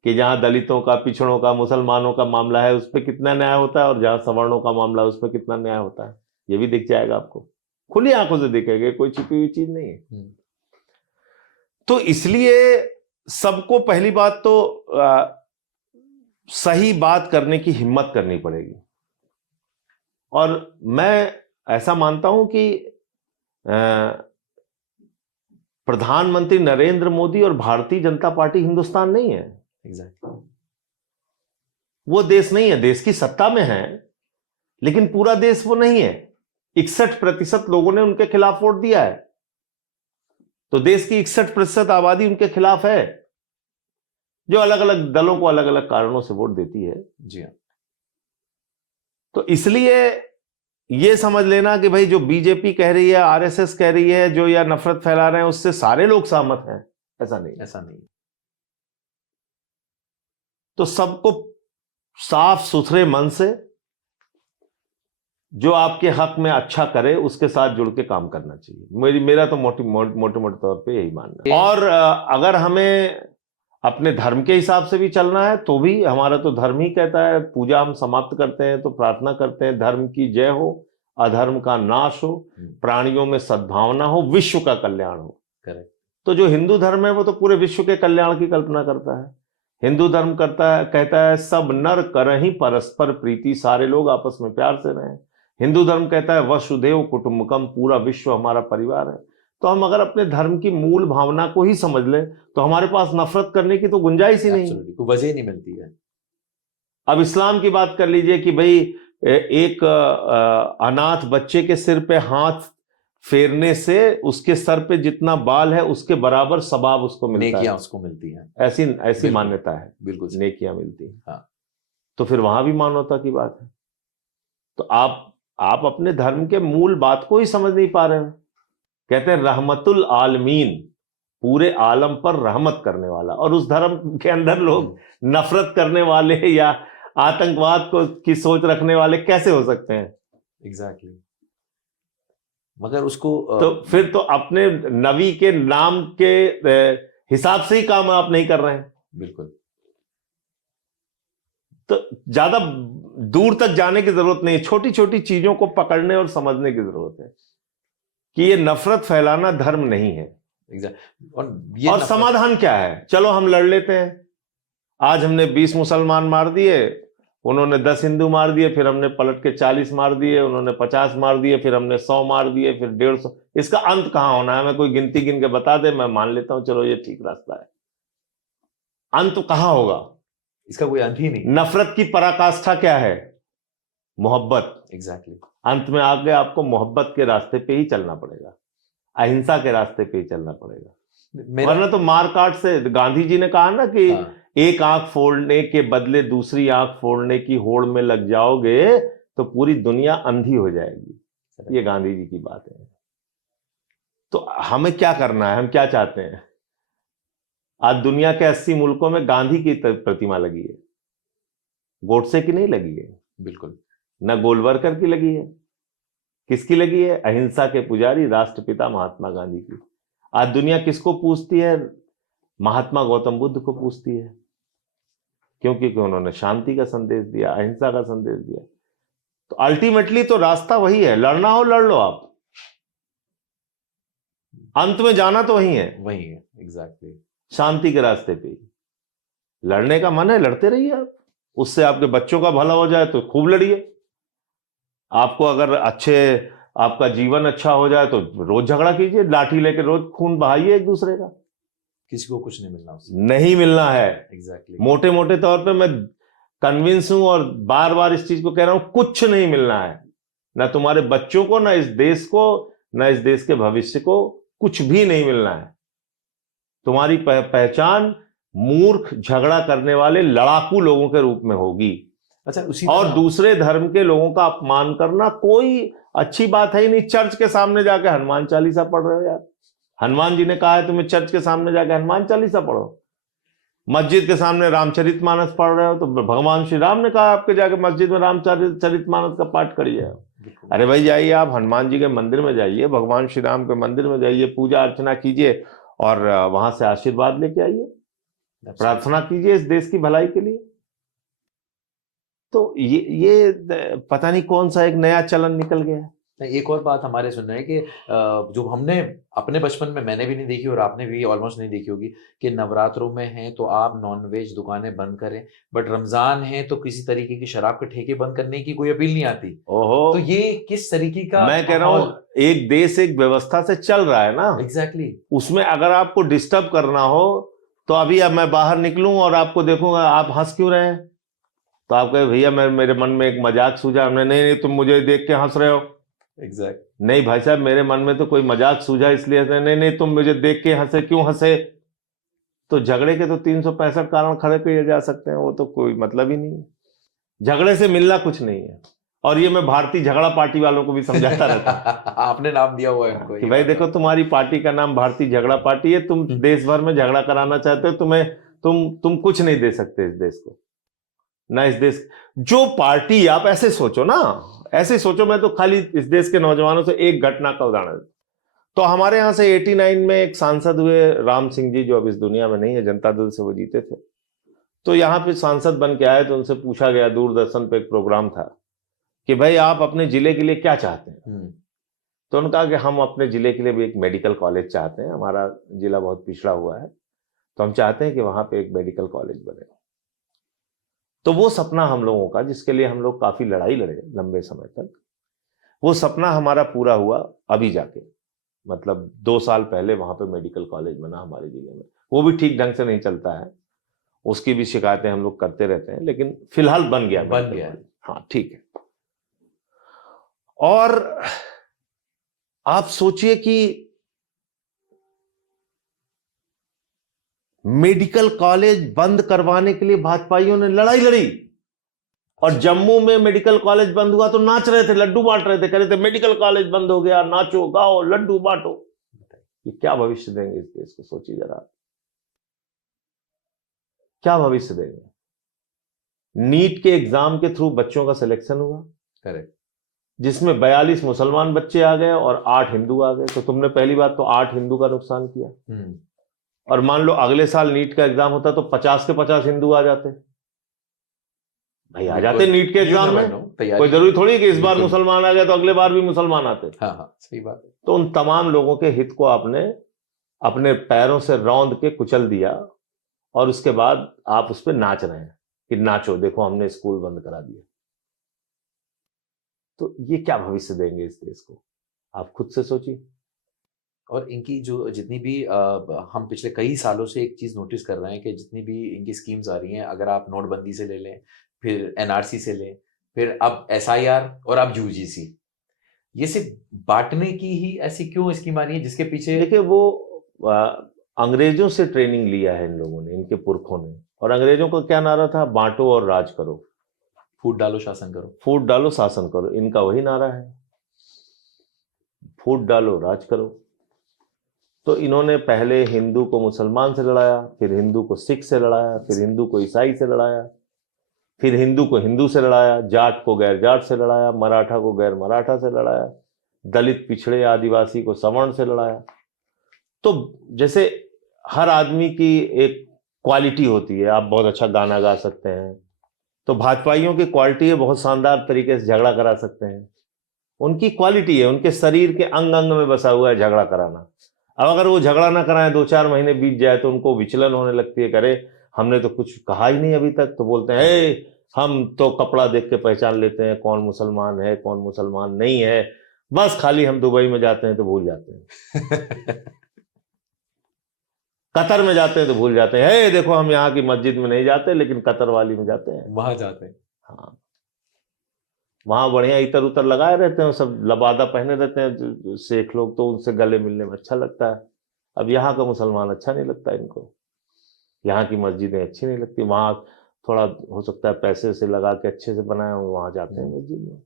कि जहां दलितों का, पिछड़ों का, मुसलमानों का मामला है उस पर कितना न्याय होता है, और जहां सवर्णों का मामला है उस पर कितना न्याय होता है। ये भी दिख जाएगा आपको, खुली आंखों से दिखेगा, कोई छिपी हुई चीज नहीं है। तो इसलिए सबको पहली बात तो सही बात करने की हिम्मत करनी पड़ेगी। और मैं ऐसा मानता हूं कि प्रधानमंत्री नरेंद्र मोदी और भारतीय जनता पार्टी हिंदुस्तान नहीं है। एग्जैक्टली। वो देश नहीं है, देश की सत्ता में है, लेकिन पूरा देश वो नहीं है। 61% लोगों ने उनके खिलाफ वोट दिया है, तो देश की 61% आबादी उनके खिलाफ है, जो अलग अलग दलों को अलग अलग कारणों से वोट देती है। जी हाँ। तो इसलिए ये समझ लेना कि भाई जो बीजेपी कह रही है, आरएसएस कह रही है, जो या नफरत फैला रहे हैं, उससे सारे लोग सहमत हैं, ऐसा नहीं। ऐसा नहीं। तो सबको साफ सुथरे मन से जो आपके हक में अच्छा करे उसके साथ जुड़ के काम करना चाहिए। मेरा तो मोटे मोटे तौर पे यही मानना है। और अगर हमें अपने धर्म के हिसाब से भी चलना है तो भी हमारा तो धर्म ही कहता है, पूजा हम समाप्त करते हैं तो प्रार्थना करते हैं, धर्म की जय हो, अधर्म का नाश हो, प्राणियों में सद्भावना हो, विश्व का कल्याण हो। करेक्ट। तो जो हिंदू धर्म है वो तो पूरे विश्व के कल्याण की कल्पना करता है। हिंदू धर्म कहता है सब नर करहि परस्पर प्रीति, सारे लोग आपस में प्यार से रहें। हिंदू धर्म कहता है वसुधैव कुटुंबकम, पूरा विश्व हमारा परिवार है। तो हम अगर अपने धर्म की मूल भावना को ही समझ लें तो हमारे पास नफरत करने की तो गुंजाइश ही नहीं, कोई वजह ही नहीं मिलती है। अब इस्लाम की बात कर लीजिए कि भाई एक अनाथ बच्चे के सिर पे हाथ फेरने से उसके सर पे जितना बाल है उसके बराबर सवाब उसको मिलता नेकियां है। उसको मिलती हैं। ऐसी बिल्कुल, मान्यता है, बिल्कुल सही। नेकियां मिलती हैं। हाँ। तो फिर वहां भी मानवता की बात है। तो आप अपने धर्म के मूल बात को ही समझ नहीं पा रहे हो। कहते हैं रहमतुल आलमीन, पूरे आलम पर रहमत करने वाला, और उस धर्म के अंदर लोग नफरत करने वाले या आतंकवाद को की सोच रखने वाले कैसे हो सकते हैं? एग्जैक्टली। मगर उसको तो फिर तो अपने नबी के नाम के हिसाब से ही काम आप नहीं कर रहे हैं। बिल्कुल। तो ज्यादा दूर तक जाने की जरूरत नहीं है, छोटी छोटी चीजों को पकड़ने और समझने की जरूरत है कि ये नफरत फैलाना धर्म नहीं है। और समाधान क्या है? चलो हम लड़ लेते हैं। आज हमने 20 मुसलमान मार दिए, उन्होंने 10 हिंदू मार दिए, फिर हमने पलट के 40 मार दिए, उन्होंने 50 मार दिए, फिर हमने 100 मार दिए, फिर 150। इसका अंत कहां होना है? मैं कोई गिनती गिन के बता दे, मैं मान लेता हूं चलो ये ठीक रास्ता है। अंत कहां होगा? इसका कोई अंत ही नहीं। नफरत की पराकाष्ठा क्या है? मोहब्बत। एग्जैक्टली। अंत में आगे आपको मोहब्बत के रास्ते पे ही चलना पड़ेगा, अहिंसा के रास्ते पे ही चलना पड़ेगा। वरना तो मार काट से, गांधी जी ने कहा ना कि एक आंख फोड़ने के बदले दूसरी आंख फोड़ने की होड़ में लग जाओगे तो पूरी दुनिया अंधी हो जाएगी। ये गांधी जी की बात है। तो हमें क्या करना है? हम क्या चाहते हैं? आज दुनिया के 80 मुल्कों में गांधी की प्रतिमा लगी है, गोडसे की नहीं लगी है। बिल्कुल। न गोलवरकर की लगी है। किसकी लगी है? अहिंसा के पुजारी राष्ट्रपिता महात्मा गांधी की। आज दुनिया किसको पूछती है? महात्मा गौतम बुद्ध को पूछती है। क्योंकि उन्होंने शांति का संदेश दिया, अहिंसा का संदेश दिया। तो अल्टीमेटली तो रास्ता वही है, लड़ना हो लड़ लो आप, अंत में जाना तो वही है, एग्जैक्टली। शांति के रास्ते पे। लड़ने का मन है, लड़ते रहिए आप, उससे आपके बच्चों का भला हो जाए तो खूब लड़िए। आपको अगर आपका जीवन अच्छा हो जाए तो रोज झगड़ा कीजिए, लाठी लेके रोज खून बहाइए एक दूसरे का। किसी को कुछ नहीं मिलना उससे। नहीं मिलना है। एग्जैक्टली। मोटे मोटे तौर पे मैं कन्विंस हूं और बार बार इस चीज को कह रहा हूं, कुछ नहीं मिलना है, ना तुम्हारे बच्चों को, ना इस देश को, ना इस देश के भविष्य को, कुछ भी नहीं मिलना है। तुम्हारी पहचान मूर्ख, झगड़ा करने वाले लड़ाकू लोगों के रूप में होगी। अच्छा, और दूसरे धर्म के लोगों का अपमान करना कोई अच्छी बात है ही नहीं। चर्च के सामने जाके हनुमान चालीसा पढ़ रहे हो यार। हनुमान जी ने कहा है तुम्हें चर्च के सामने जाके हनुमान चालीसा पढ़ो। मस्जिद के सामने रामचरितमानस पढ़ रहे हो तो भगवान श्री राम ने कहा आपके जाके मस्जिद में रामचरितमानस का पाठ करिए। अरे भाई जाइए, आप हनुमान जी के मंदिर में जाइए, भगवान श्री राम के मंदिर में जाइए, पूजा अर्चना कीजिए और वहां से आशीर्वाद लेके आइए, प्रार्थना कीजिए इस देश की भलाई के लिए। तो ये पता नहीं कौन सा एक नया चलन निकल गया है। एक और बात हमारे सुनना है कि जो हमने अपने बचपन में, मैंने भी नहीं देखी और आपने भी ऑलमोस्ट नहीं देखी होगी, कि नवरात्रों में हैं तो आप नॉनवेज दुकानें बंद करें, बट रमजान है तो किसी तरीके की शराब के ठेके बंद करने की कोई अपील नहीं आती। ओहो, तो ये किस तरीके का? मैं कह रहा हूं एक देश एक व्यवस्था से चल रहा है ना। एग्जैक्टली। उसमें अगर आपको डिस्टर्ब करना हो तो अभी अब मैं बाहर निकलूं और आपको देखूंगा आप हंस क्यों रहे हैं, तो आप कहे भैया मेरे मन में एक मजाक सूझा। हमने नहीं तुम मुझे देख के हंस रहे हो। एग्जैक्ट। नहीं भाई साहब, मेरे मन में तो कोई मजाक सूझा इसलिए हंसे। नहीं तुम मुझे देख के हंसे, क्यों हंसे? तो झगड़े के तो 365 कारण खड़े किए जा सकते हैं, वो तो कोई मतलब ही नहीं है। झगड़े से मिलना कुछ नहीं है। और ये मैं भारतीय झगड़ा पार्टी वालों को भी समझाता रहता हूं। आपने नाम दिया हुआ है उनको कि भाई देखो, तुम्हारी पार्टी का नाम भारतीय झगड़ा पार्टी है, तुम देश भर में झगड़ा कराना चाहते हो, तुम कुछ नहीं दे सकते इस देश को, ना इस देश जो पार्टी। आप ऐसे सोचो ना, ऐसे सोचो। मैं तो खाली इस देश के नौजवानों से एक घटना का उदाहरण। तो हमारे यहां से 89 में एक सांसद हुए, राम सिंह जी, जो अब इस दुनिया में नहीं है, जनता दल से वो जीते थे। तो यहाँ पे सांसद बन के आए तो उनसे पूछा गया, दूरदर्शन पे एक प्रोग्राम था कि भाई आप अपने जिले के लिए क्या चाहते हैं। तो उन्होंने कहा कि हम अपने जिले के लिए भी एक मेडिकल कॉलेज चाहते हैं, हमारा जिला बहुत पिछड़ा हुआ है, तो हम चाहते हैं कि वहां पे एक मेडिकल कॉलेज बने। तो वो सपना हम लोगों का, जिसके लिए हम लोग काफी लड़ाई लड़े लंबे समय तक, वो सपना हमारा पूरा हुआ अभी जाके। मतलब 2 साल पहले वहां पे मेडिकल कॉलेज बना हमारे जिले में। वो भी ठीक ढंग से नहीं चलता है, उसकी भी शिकायतें हम लोग करते रहते हैं, लेकिन फिलहाल बन गया। हाँ ठीक है। और आप सोचिए कि मेडिकल कॉलेज बंद करवाने के लिए भाजपाइयों ने लड़ाई लड़ी, और जम्मू में मेडिकल कॉलेज बंद हुआ तो नाच रहे थे, लड्डू बांट रहे थे, कह रहे थे मेडिकल कॉलेज बंद हो गया, नाचो गाओ लड्डू बांटो। ये क्या भविष्य देंगे इस देश को, सोचिए जरा, क्या भविष्य देंगे। नीट के एग्जाम के थ्रू बच्चों का सिलेक्शन हुआ, करेक्ट, जिसमें 42 मुसलमान बच्चे आ गए और 8 हिंदू आ गए, तो तुमने पहली बात तो 8 हिंदू का नुकसान किया। और मान लो अगले साल नीट का एग्जाम होता तो 50 के 50 हिंदू आ जाते, भाई आ जाते नीट के एग्जाम में, कोई जरूरी थोड़ी कि इस बार मुसलमान आ गया तो अगले बार भी मुसलमान आते। हाँ, सही बात है। तो उन तमाम लोगों के हित को आपने अपने पैरों से रौंद के कुचल दिया, और उसके बाद आप उस पर नाच रहे हैं कि नाचो देखो हमने स्कूल बंद करा दिया। तो ये क्या भविष्य देंगे इस देश को, आप खुद से सोचिए। और इनकी जो जितनी भी हम पिछले कई सालों से एक चीज नोटिस कर रहे हैं कि जितनी भी इनकी स्कीम्स आ रही हैं, अगर आप नोटबंदी से ले लें, फिर एनआरसी से लें, फिर अब एसआईआर और अब यूजीसी, ये सिर्फ बांटने की ही ऐसी क्यों स्कीम आ रही है जिसके पीछे? देखिए वो अंग्रेजों से ट्रेनिंग लिया है इन लोगों ने, इनके पुरखों ने, और अंग्रेजों का क्या नारा था, बांटो और राज करो, फूट डालो शासन करो, फूट डालो शासन करो, इनका वही नारा है, फूट डालो राज करो। तो इन्होंने पहले हिंदू को मुसलमान से लड़ाया, फिर हिंदू को सिख से लड़ाया, फिर हिंदू को ईसाई से लड़ाया, फिर हिंदू को हिंदू से लड़ाया, जाट को गैर जाट से लड़ाया, मराठा को गैर मराठा से लड़ाया, दलित पिछड़े आदिवासी को सवर्ण से लड़ाया। तो जैसे हर आदमी की एक क्वालिटी होती है, आप बहुत अच्छा गाना गा सकते हैं, तो भाजपाइयों की क्वालिटी है बहुत शानदार तरीके से झगड़ा करा सकते हैं, उनकी क्वालिटी है, उनके शरीर के अंग अंग में बसा हुआ है झगड़ा कराना। अब अगर वो झगड़ा ना कराएं, 2-4 महीने बीत जाए तो उनको विचलन होने लगती है, करे हमने तो कुछ कहा ही नहीं अभी तक, तो बोलते हैं हम तो कपड़ा देख के पहचान लेते हैं कौन मुसलमान है कौन मुसलमान नहीं है, बस खाली हम दुबई में जाते हैं तो भूल जाते हैं कतर में जाते हैं तो भूल जाते हैं, हे देखो हम यहाँ की मस्जिद में नहीं जाते लेकिन कतर वाली में जाते हैं, वहां जाते हैं। हाँ, वहां बढ़िया इतर उतर लगाए रहते हैं, सब लबादा पहने रहते हैं शेख लोग, तो उनसे गले मिलने में अच्छा लगता है। अब यहाँ का मुसलमान अच्छा नहीं लगता इनको, यहाँ की मस्जिदें अच्छी नहीं लगती, वहां थोड़ा हो सकता है पैसे से लगा के अच्छे से बनाए होंगे, वहां जाते हैं मस्जिद में।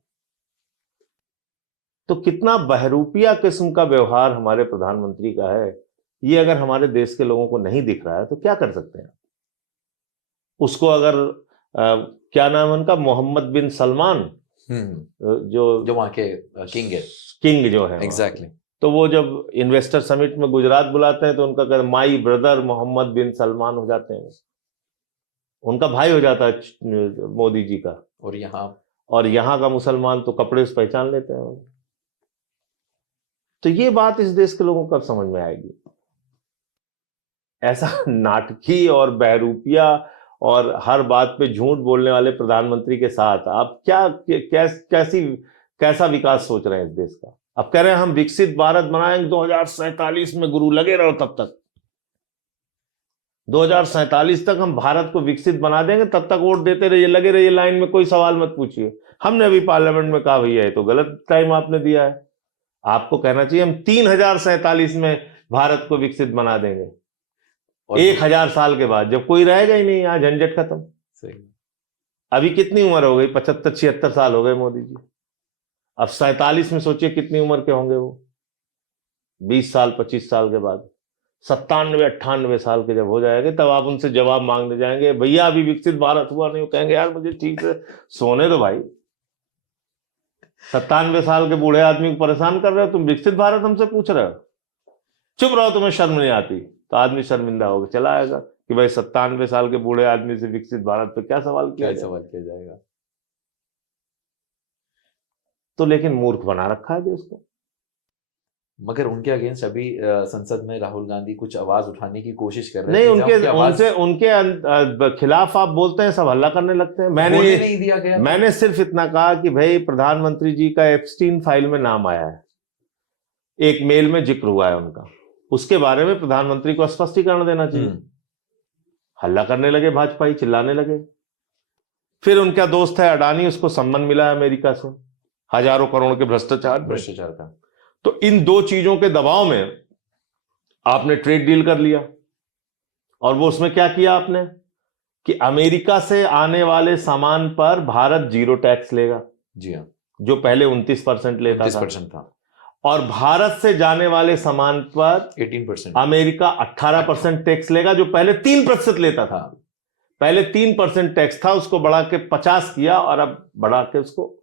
तो कितना बहरूपिया किस्म का व्यवहार हमारे प्रधानमंत्री का है, ये अगर हमारे देश के लोगों को नहीं दिख रहा है तो क्या कर सकते हैं। उसको अगर क्या नाम है उनका, मोहम्मद बिन सलमान, जो वहां के किंग जो है, एग्जैक्टली, तो वो जब इन्वेस्टर समिट में गुजरात बुलाते हैं तो उनका कहते माई ब्रदर मोहम्मद बिन सलमान हो जाते हैं, उनका भाई हो जाता है मोदी जी का, और यहाँ का मुसलमान तो कपड़े से पहचान लेते हैं। तो ये बात इस देश के लोगों को कब समझ में आएगी। ऐसा नाटकी और बहरूपिया और हर बात पे झूठ बोलने वाले प्रधानमंत्री के साथ आप कैसा विकास सोच रहे हैं इस देश का। अब कह रहे हैं हम विकसित भारत बनाएंगे 2047 में, गुरु लगे रहो तब तक, 2047 तक हम भारत को विकसित बना देंगे, तब तक वोट देते रहिए, लगे रहिए लाइन में, कोई सवाल मत पूछिए। हमने अभी पार्लियामेंट में कहा भैया ये तो गलत टाइम आपने दिया है, आपको कहना चाहिए हम 3047 में भारत को विकसित बना देंगे, 1000 साल के बाद, जब कोई रहेगा ही नहीं, यहाँ झंझट खत्म। सही। अभी कितनी उम्र हो गई, 75-76 साल हो गए मोदी जी, अब 47 में सोचिए कितनी उम्र के होंगे वो, 20 साल 25 साल के बाद 97-98 साल के जब हो जाएंगे, तब आप उनसे जवाब मांगने जाएंगे, भैया अभी विकसित भारत हुआ नहीं, वो कहेंगे यार मुझे ठीक से सोने दो भाई, 97 साल के बूढ़े आदमी को परेशान कर रहे हो तुम, विकसित भारत हमसे पूछ रहे हो, चुप रहो तुम्हें शर्म नहीं आती। तो आदमी शर्मिंदा होकर चला आएगा कि भाई 97 साल के बूढ़े आदमी से विकसित भारत पे क्या सवाल किया जाएगा। तो लेकिन मूर्ख बना रखा है देश को। मगर उनके अगेंस्ट अभी संसद में राहुल गांधी कुछ आवाज उठाने की कोशिश कर रहे नहीं, उनके खिलाफ आप बोलते हैं सब हल्ला करने लगते हैं। नहीं दिया गया, मैंने सिर्फ इतना कहा कि भाई प्रधानमंत्री जी का एप्स्टीन फाइल में नाम आया है, एक मेल में जिक्र हुआ है उनका, उसके बारे में प्रधानमंत्री को स्पष्टीकरण देना चाहिए। हल्ला करने लगे भाजपाई, चिल्लाने लगे। फिर उनका दोस्त है अडानी, उसको सम्मान मिला है अमेरिका से हजारों करोड़ के भ्रष्टाचार का, तो इन दो चीजों के दबाव में आपने ट्रेड डील कर लिया, और वो उसमें क्या किया आपने कि अमेरिका से आने वाले सामान पर भारत 0 टैक्स लेगा, जी हाँ, जो पहले 29% लेता 29% था, और भारत से जाने वाले सामान पर 18%, अमेरिका 18% टैक्स लेगा, जो पहले 3% लेता था। हाँ, पहले 3% टैक्स था, उसको बढ़ा के 50 किया, और अब बढ़ा के उसको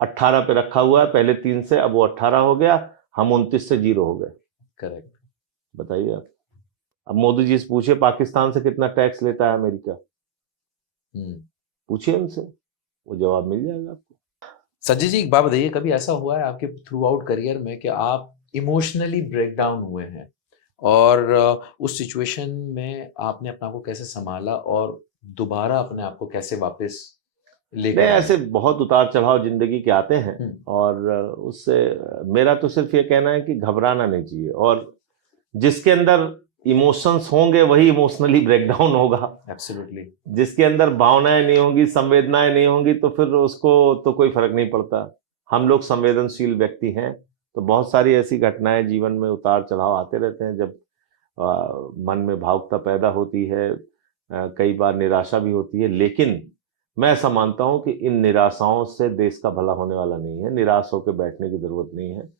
18 पे रखा हुआ है। पहले 3 से, अब वो 18 हो गया, हम 29 से 0 हो गए। करेक्ट। बताइए आप। अब मोदी जी से पूछिए पाकिस्तान से कितना टैक्स लेता है अमेरिका, पूछिए उनसे, वो जवाब मिल जाएगा आपको। सज्जय जी, एक बात बताइए, कभी ऐसा हुआ है आपके थ्रू आउट करियर में कि आप इमोशनली ब्रेक डाउन हुए हैं और उस सिचुएशन में आपने अपने आप को कैसे संभाला और दोबारा अपने आप को कैसे वापस नहीं, लेकर आए? ऐसे बहुत उतार चढ़ाव जिंदगी के आते हैं, और उससे मेरा तो सिर्फ ये कहना है कि घबराना नहीं चाहिए, और जिसके अंदर इमोशंस होंगे वही इमोशनली ब्रेकडाउन होगा। एब्सोल्युटली। जिसके अंदर भावनाएं नहीं होंगी, संवेदनाएं नहीं होंगी, तो फिर उसको तो कोई फर्क नहीं पड़ता। हम लोग संवेदनशील व्यक्ति हैं, तो बहुत सारी ऐसी घटनाएं जीवन में उतार चढ़ाव आते रहते हैं, जब मन में भावुकता पैदा होती है, कई बार निराशा भी होती है, लेकिन मैं ऐसा मानता हूं कि इन निराशाओं से देश का भला होने वाला नहीं है। निराश होकर बैठने की जरूरत नहीं है,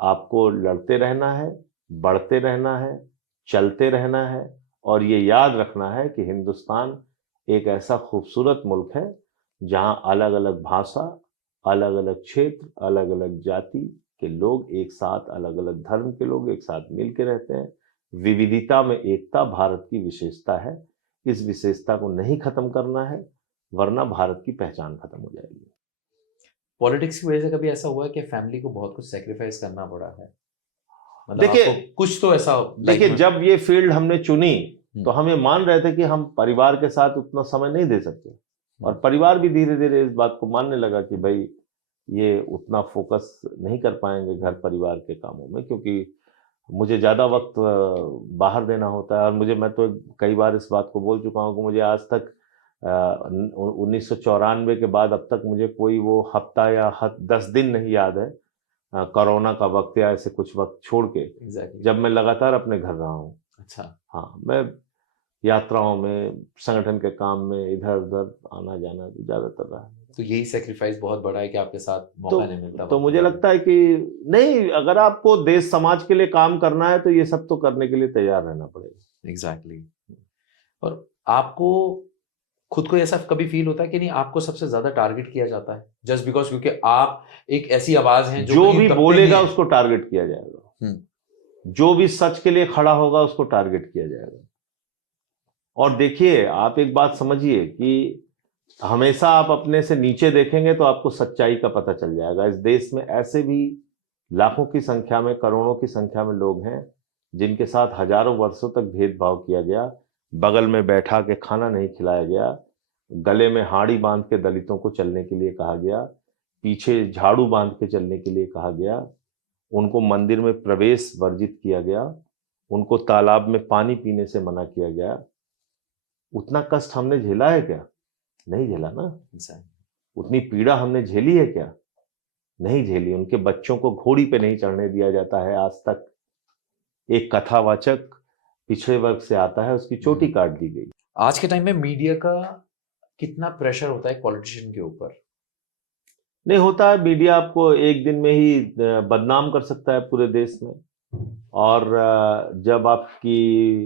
आपको लड़ते रहना है, बढ़ते रहना है, चलते रहना है, और ये याद रखना है कि हिंदुस्तान एक ऐसा खूबसूरत मुल्क है जहां अलग अलग भाषा, अलग अलग क्षेत्र, अलग अलग जाति के लोग एक साथ, अलग अलग धर्म के लोग एक साथ मिल के रहते हैं। विविधता में एकता भारत की विशेषता है। इस विशेषता को नहीं खत्म करना है, वरना भारत की पहचान खत्म हो जाएगी। पॉलिटिक्स की वजह से कभी ऐसा हुआ है कि फैमिली को बहुत कुछ सेक्रीफाइस करना पड़ा है? मतलब देखिए, आपको कुछ तो ऐसा देखिए, जब ये फील्ड हमने चुनी तो हम ये मान रहे थे कि हम परिवार के साथ उतना समय नहीं दे सकते, और परिवार भी धीरे धीरे इस बात को मानने लगा कि भाई ये उतना फोकस नहीं कर पाएंगे घर परिवार के कामों में, क्योंकि मुझे ज़्यादा वक्त बाहर देना होता है। और मैं तो कई बार इस बात को बोल चुका हूँ कि मुझे आज तक 1994 के बाद अब तक मुझे कोई वो हफ्ता या 10 दिन नहीं याद है, कोरोना का वक्त या ऐसे कुछ वक्त छोड़ के, जब मैं लगातार अपने घर रहा हूँ। अच्छा। हाँ, मैं यात्राओं में, संगठन के काम में इधर उधर आना जाना ज़्यादातर रहा है। तो यही सेक्रीफाइस बहुत बड़ा है कि आपके साथ मौका नहीं मिलता। तो मुझे लगता है कि नहीं, अगर आपको देश समाज के लिए काम करना है तो ये सब तो करने के लिए तैयार रहना पड़ेगा। एग्जैक्टली। और आपको खुद को ऐसा कभी फील होता है कि नहीं आपको सबसे ज्यादा टारगेट किया जाता है जस्ट बिकॉज, क्योंकि आप एक ऐसी आवाज हैं जो भी बोलेगा उसको टारगेट किया जाएगा, जो भी सच के लिए खड़ा होगा उसको टारगेट किया जाएगा। और देखिए, आप एक बात समझिए कि हमेशा आप अपने से नीचे देखेंगे तो आपको सच्चाई का पता चल जाएगा। इस देश में ऐसे भी लाखों की संख्या में, करोड़ों की संख्या में लोग हैं जिनके साथ हजारों वर्षों तक भेदभाव किया गया, बगल में बैठा के खाना नहीं खिलाया गया, गले में हाड़ी बांध के दलितों को चलने के लिए कहा गया, पीछे झाड़ू बांध के चलने के लिए कहा गया, उनको मंदिर में प्रवेश वर्जित किया गया, उनको तालाब में पानी पीने से मना किया गया। उतना कष्ट हमने झेला है क्या? नहीं झेला ना। उतनी पीड़ा हमने झेली है क्या? नहीं झेली। उनके बच्चों को घोड़ी पे नहीं चढ़ने दिया जाता है आज तक। एक कथावाचक पिछड़े वर्ग से आता है, उसकी चोटी काट दी गई। आज के टाइम में मीडिया का कितना प्रेशर होता है पॉलिटिशियन के ऊपर? नहीं होता है। मीडिया आपको एक दिन में ही बदनाम कर सकता है पूरे देश में, और जब आपकी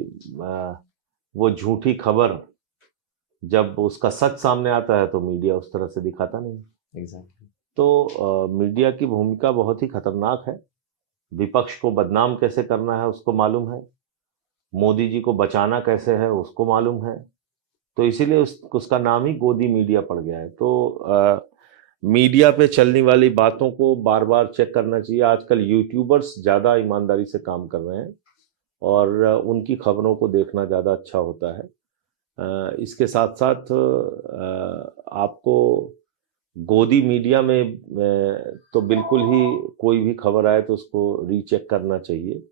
वो झूठी खबर, जब उसका सच सामने आता है तो मीडिया उस तरह से दिखाता नहीं। एग्जैक्टली। तो मीडिया की भूमिका बहुत ही खतरनाक है। विपक्ष को बदनाम कैसे करना है उसको मालूम है, मोदी जी को बचाना कैसे है उसको मालूम है, तो इसीलिए उसका नाम ही गोदी मीडिया पड़ गया है। तो मीडिया पे चलने वाली बातों को बार बार चेक करना चाहिए। आजकल यूट्यूबर्स ज़्यादा ईमानदारी से काम कर रहे हैं और उनकी खबरों को देखना ज़्यादा अच्छा होता है। इसके साथ साथ आपको गोदी मीडिया में तो बिल्कुल ही कोई भी खबर आए तो उसको रीचेक करना चाहिए।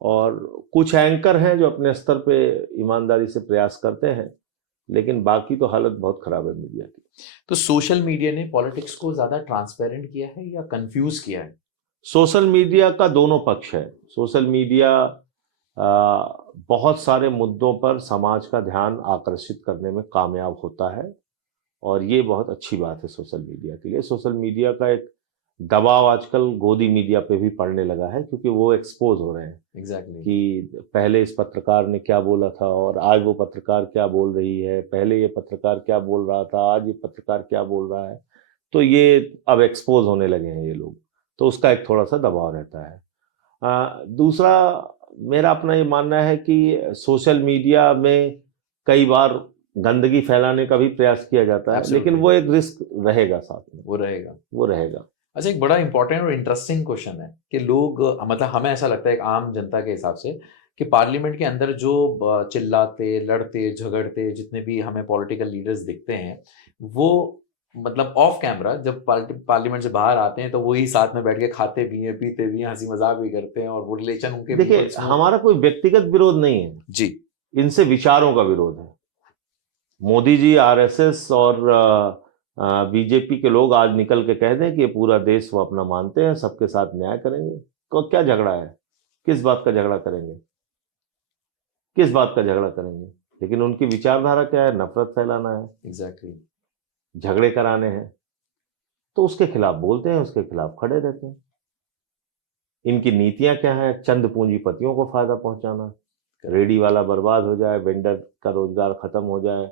और कुछ एंकर हैं जो अपने स्तर पे ईमानदारी से प्रयास करते हैं, लेकिन बाकी तो हालत बहुत खराब है मीडिया की। तो सोशल मीडिया ने पॉलिटिक्स को ज़्यादा ट्रांसपेरेंट किया है या कंफ्यूज किया है? सोशल मीडिया का दोनों पक्ष है। सोशल मीडिया बहुत सारे मुद्दों पर समाज का ध्यान आकर्षित करने में कामयाब होता है और ये बहुत अच्छी बात है सोशल मीडिया के लिए। सोशल मीडिया का एक दबाव आजकल गोदी मीडिया पे भी पड़ने लगा है क्योंकि वो एक्सपोज हो रहे हैं एग्जैक्टली कि पहले इस पत्रकार ने क्या बोला था और आज वो पत्रकार क्या बोल रही है, पहले ये पत्रकार क्या बोल रहा था, आज ये पत्रकार क्या बोल रहा है। तो ये अब एक्सपोज होने लगे हैं ये लोग, तो उसका एक थोड़ा सा दबाव रहता है। दूसरा मेरा अपना ये मानना है कि सोशल मीडिया में कई बार गंदगी फैलाने का भी प्रयास किया जाता है, लेकिन Absolutely. वो एक रिस्क रहेगा, साथ में वो रहेगा। अच्छा, एक बड़ा इंपॉर्टेंट और इंटरेस्टिंग क्वेश्चन है कि लोग, मतलब हमें ऐसा लगता है एक आम जनता के हिसाब से कि पार्लियामेंट के अंदर जो चिल्लाते, लड़ते, झगड़ते जितने भी हमें पॉलिटिकल लीडर्स दिखते हैं, वो मतलब ऑफ कैमरा जब पार्लियामेंट से बाहर आते हैं तो वही साथ में बैठ के खाते भी हैं, पीते भी हैं, हंसी मजाक भी करते हैं और वो रिलेशन उनके देखिए, बिल्कुल smooth हमारा कोई व्यक्तिगत विरोध नहीं है जी। इनसे, विचारों का विरोध है। मोदी जी, आरएसएस और बीजेपी के लोग आज निकल के कह दें कि ये पूरा देश वो अपना मानते हैं, सबके साथ न्याय करेंगे, तो क्या झगड़ा है? किस बात का झगड़ा करेंगे? किस बात का झगड़ा करेंगे? लेकिन उनकी विचारधारा क्या है? नफरत फैलाना है, एग्जैक्टली झगड़े कराने हैं, तो उसके खिलाफ बोलते हैं, उसके खिलाफ खड़े रहते हैं। इनकी नीतियां क्या हैं? चंद पूंजीपतियों को फायदा पहुंचाना, रेडी वाला बर्बाद हो जाए, वेंडर का रोजगार खत्म हो जाए,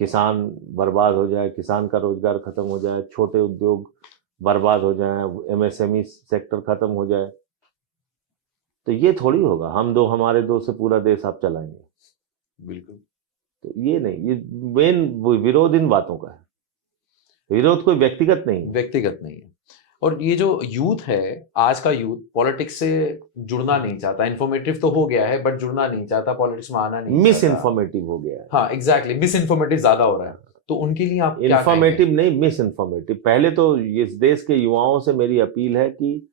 किसान बर्बाद हो जाए, किसान का रोजगार खत्म हो जाए, छोटे उद्योग बर्बाद हो जाए, एमएसएमई सेक्टर खत्म हो जाए। तो ये थोड़ी होगा हम दो हमारे दो से पूरा देश आप चलाएंगे, बिल्कुल। तो ये नहीं, ये मेन विरोध इन बातों का है। विरोध कोई व्यक्तिगत नहीं है। व्यक्तिगत नहीं है। और ये जो यूथ है, आज का यूथ पॉलिटिक्स से जुड़ना नहीं चाहता। इन्फॉर्मेटिव तो हो गया है बट जुड़ना नहीं चाहता, पॉलिटिक्स में आना नहीं मिस चाहता। इन्फॉर्मेटिव हो गया है। हाँ एग्जैक्टली, मिस इन्फॉर्मेटिव ज्यादा हो रहा है। तो उनके लिए आप क्या कहेंगे? इन्फॉर्मेटिव नहीं, मिस इन्फॉर्मेटिव। पहले तो इस देश के युवाओं से मेरी अपील है कि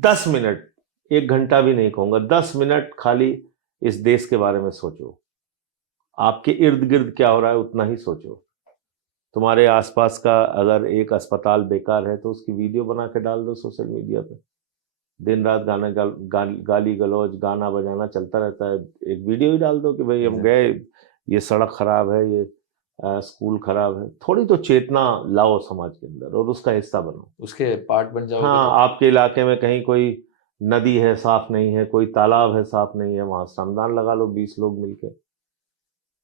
10 मिनट, 1 घंटा भी नहीं कहूंगा, 10 मिनट खाली इस देश के बारे में सोचो। आपके इर्द गिर्द क्या हो रहा है उतना ही सोचो। तुम्हारे आसपास का अगर एक अस्पताल बेकार है तो उसकी वीडियो बना के डाल दो सोशल मीडिया पे। दिन रात गाली गलौज, गाना बजाना चलता रहता है, एक वीडियो ही डाल दो कि भाई हम गए, ये सड़क खराब है, ये स्कूल खराब है। थोड़ी तो चेतना लाओ समाज के अंदर और उसका हिस्सा बनो, उसके पार्ट बन जाओगे। हाँ, तो आपके इलाके में कहीं कोई नदी है साफ नहीं है, कोई तालाब है साफ नहीं है, वहां श्रमदान लगा लो 20 लोग मिलके।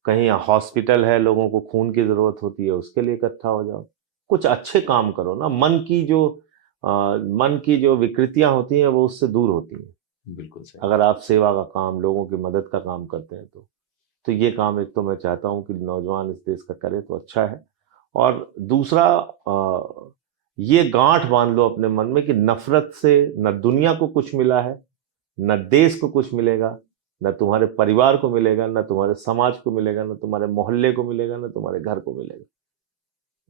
कहीं हॉस्पिटल है, लोगों को खून की जरूरत होती है, उसके लिए इकट्ठा हो जाओ। कुछ अच्छे काम करो ना। मन की जो विकृतियां होती हैं वो उससे दूर होती हैं। बिल्कुल सही। अगर आप सेवा का काम, लोगों की मदद का काम करते हैं तो ये काम एक तो मैं चाहता हूं कि नौजवान इस देश का करे तो अच्छा है। और दूसरा, ये गांठ बांध लो अपने मन में कि नफरत से न दुनिया को कुछ मिला है, न देश को कुछ मिलेगा, न तुम्हारे परिवार को मिलेगा, न तुम्हारे समाज को मिलेगा, न तुम्हारे मोहल्ले को मिलेगा, न तुम्हारे घर को मिलेगा।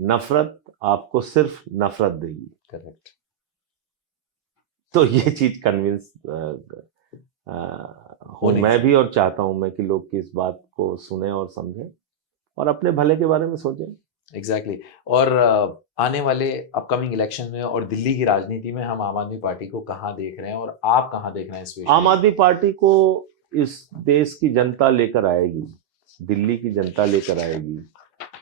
नफरत आपको सिर्फ नफरत देगी। करेक्ट। तो ये चीज कन्विंस हूं होनी मैं चाहिए। भी, और चाहता हूं मैं कि लोग की इस बात को सुने और समझें और अपने भले के बारे में सोचें। एग्जैक्टली और आने वाले अपकमिंग इलेक्शन में और दिल्ली की राजनीति में हम आम आदमी पार्टी को कहाँ देख रहे हैं और आप कहाँ देख रहे हैं स्पेशली? आम आदमी पार्टी को इस देश की जनता लेकर आएगी, दिल्ली की जनता लेकर आएगी।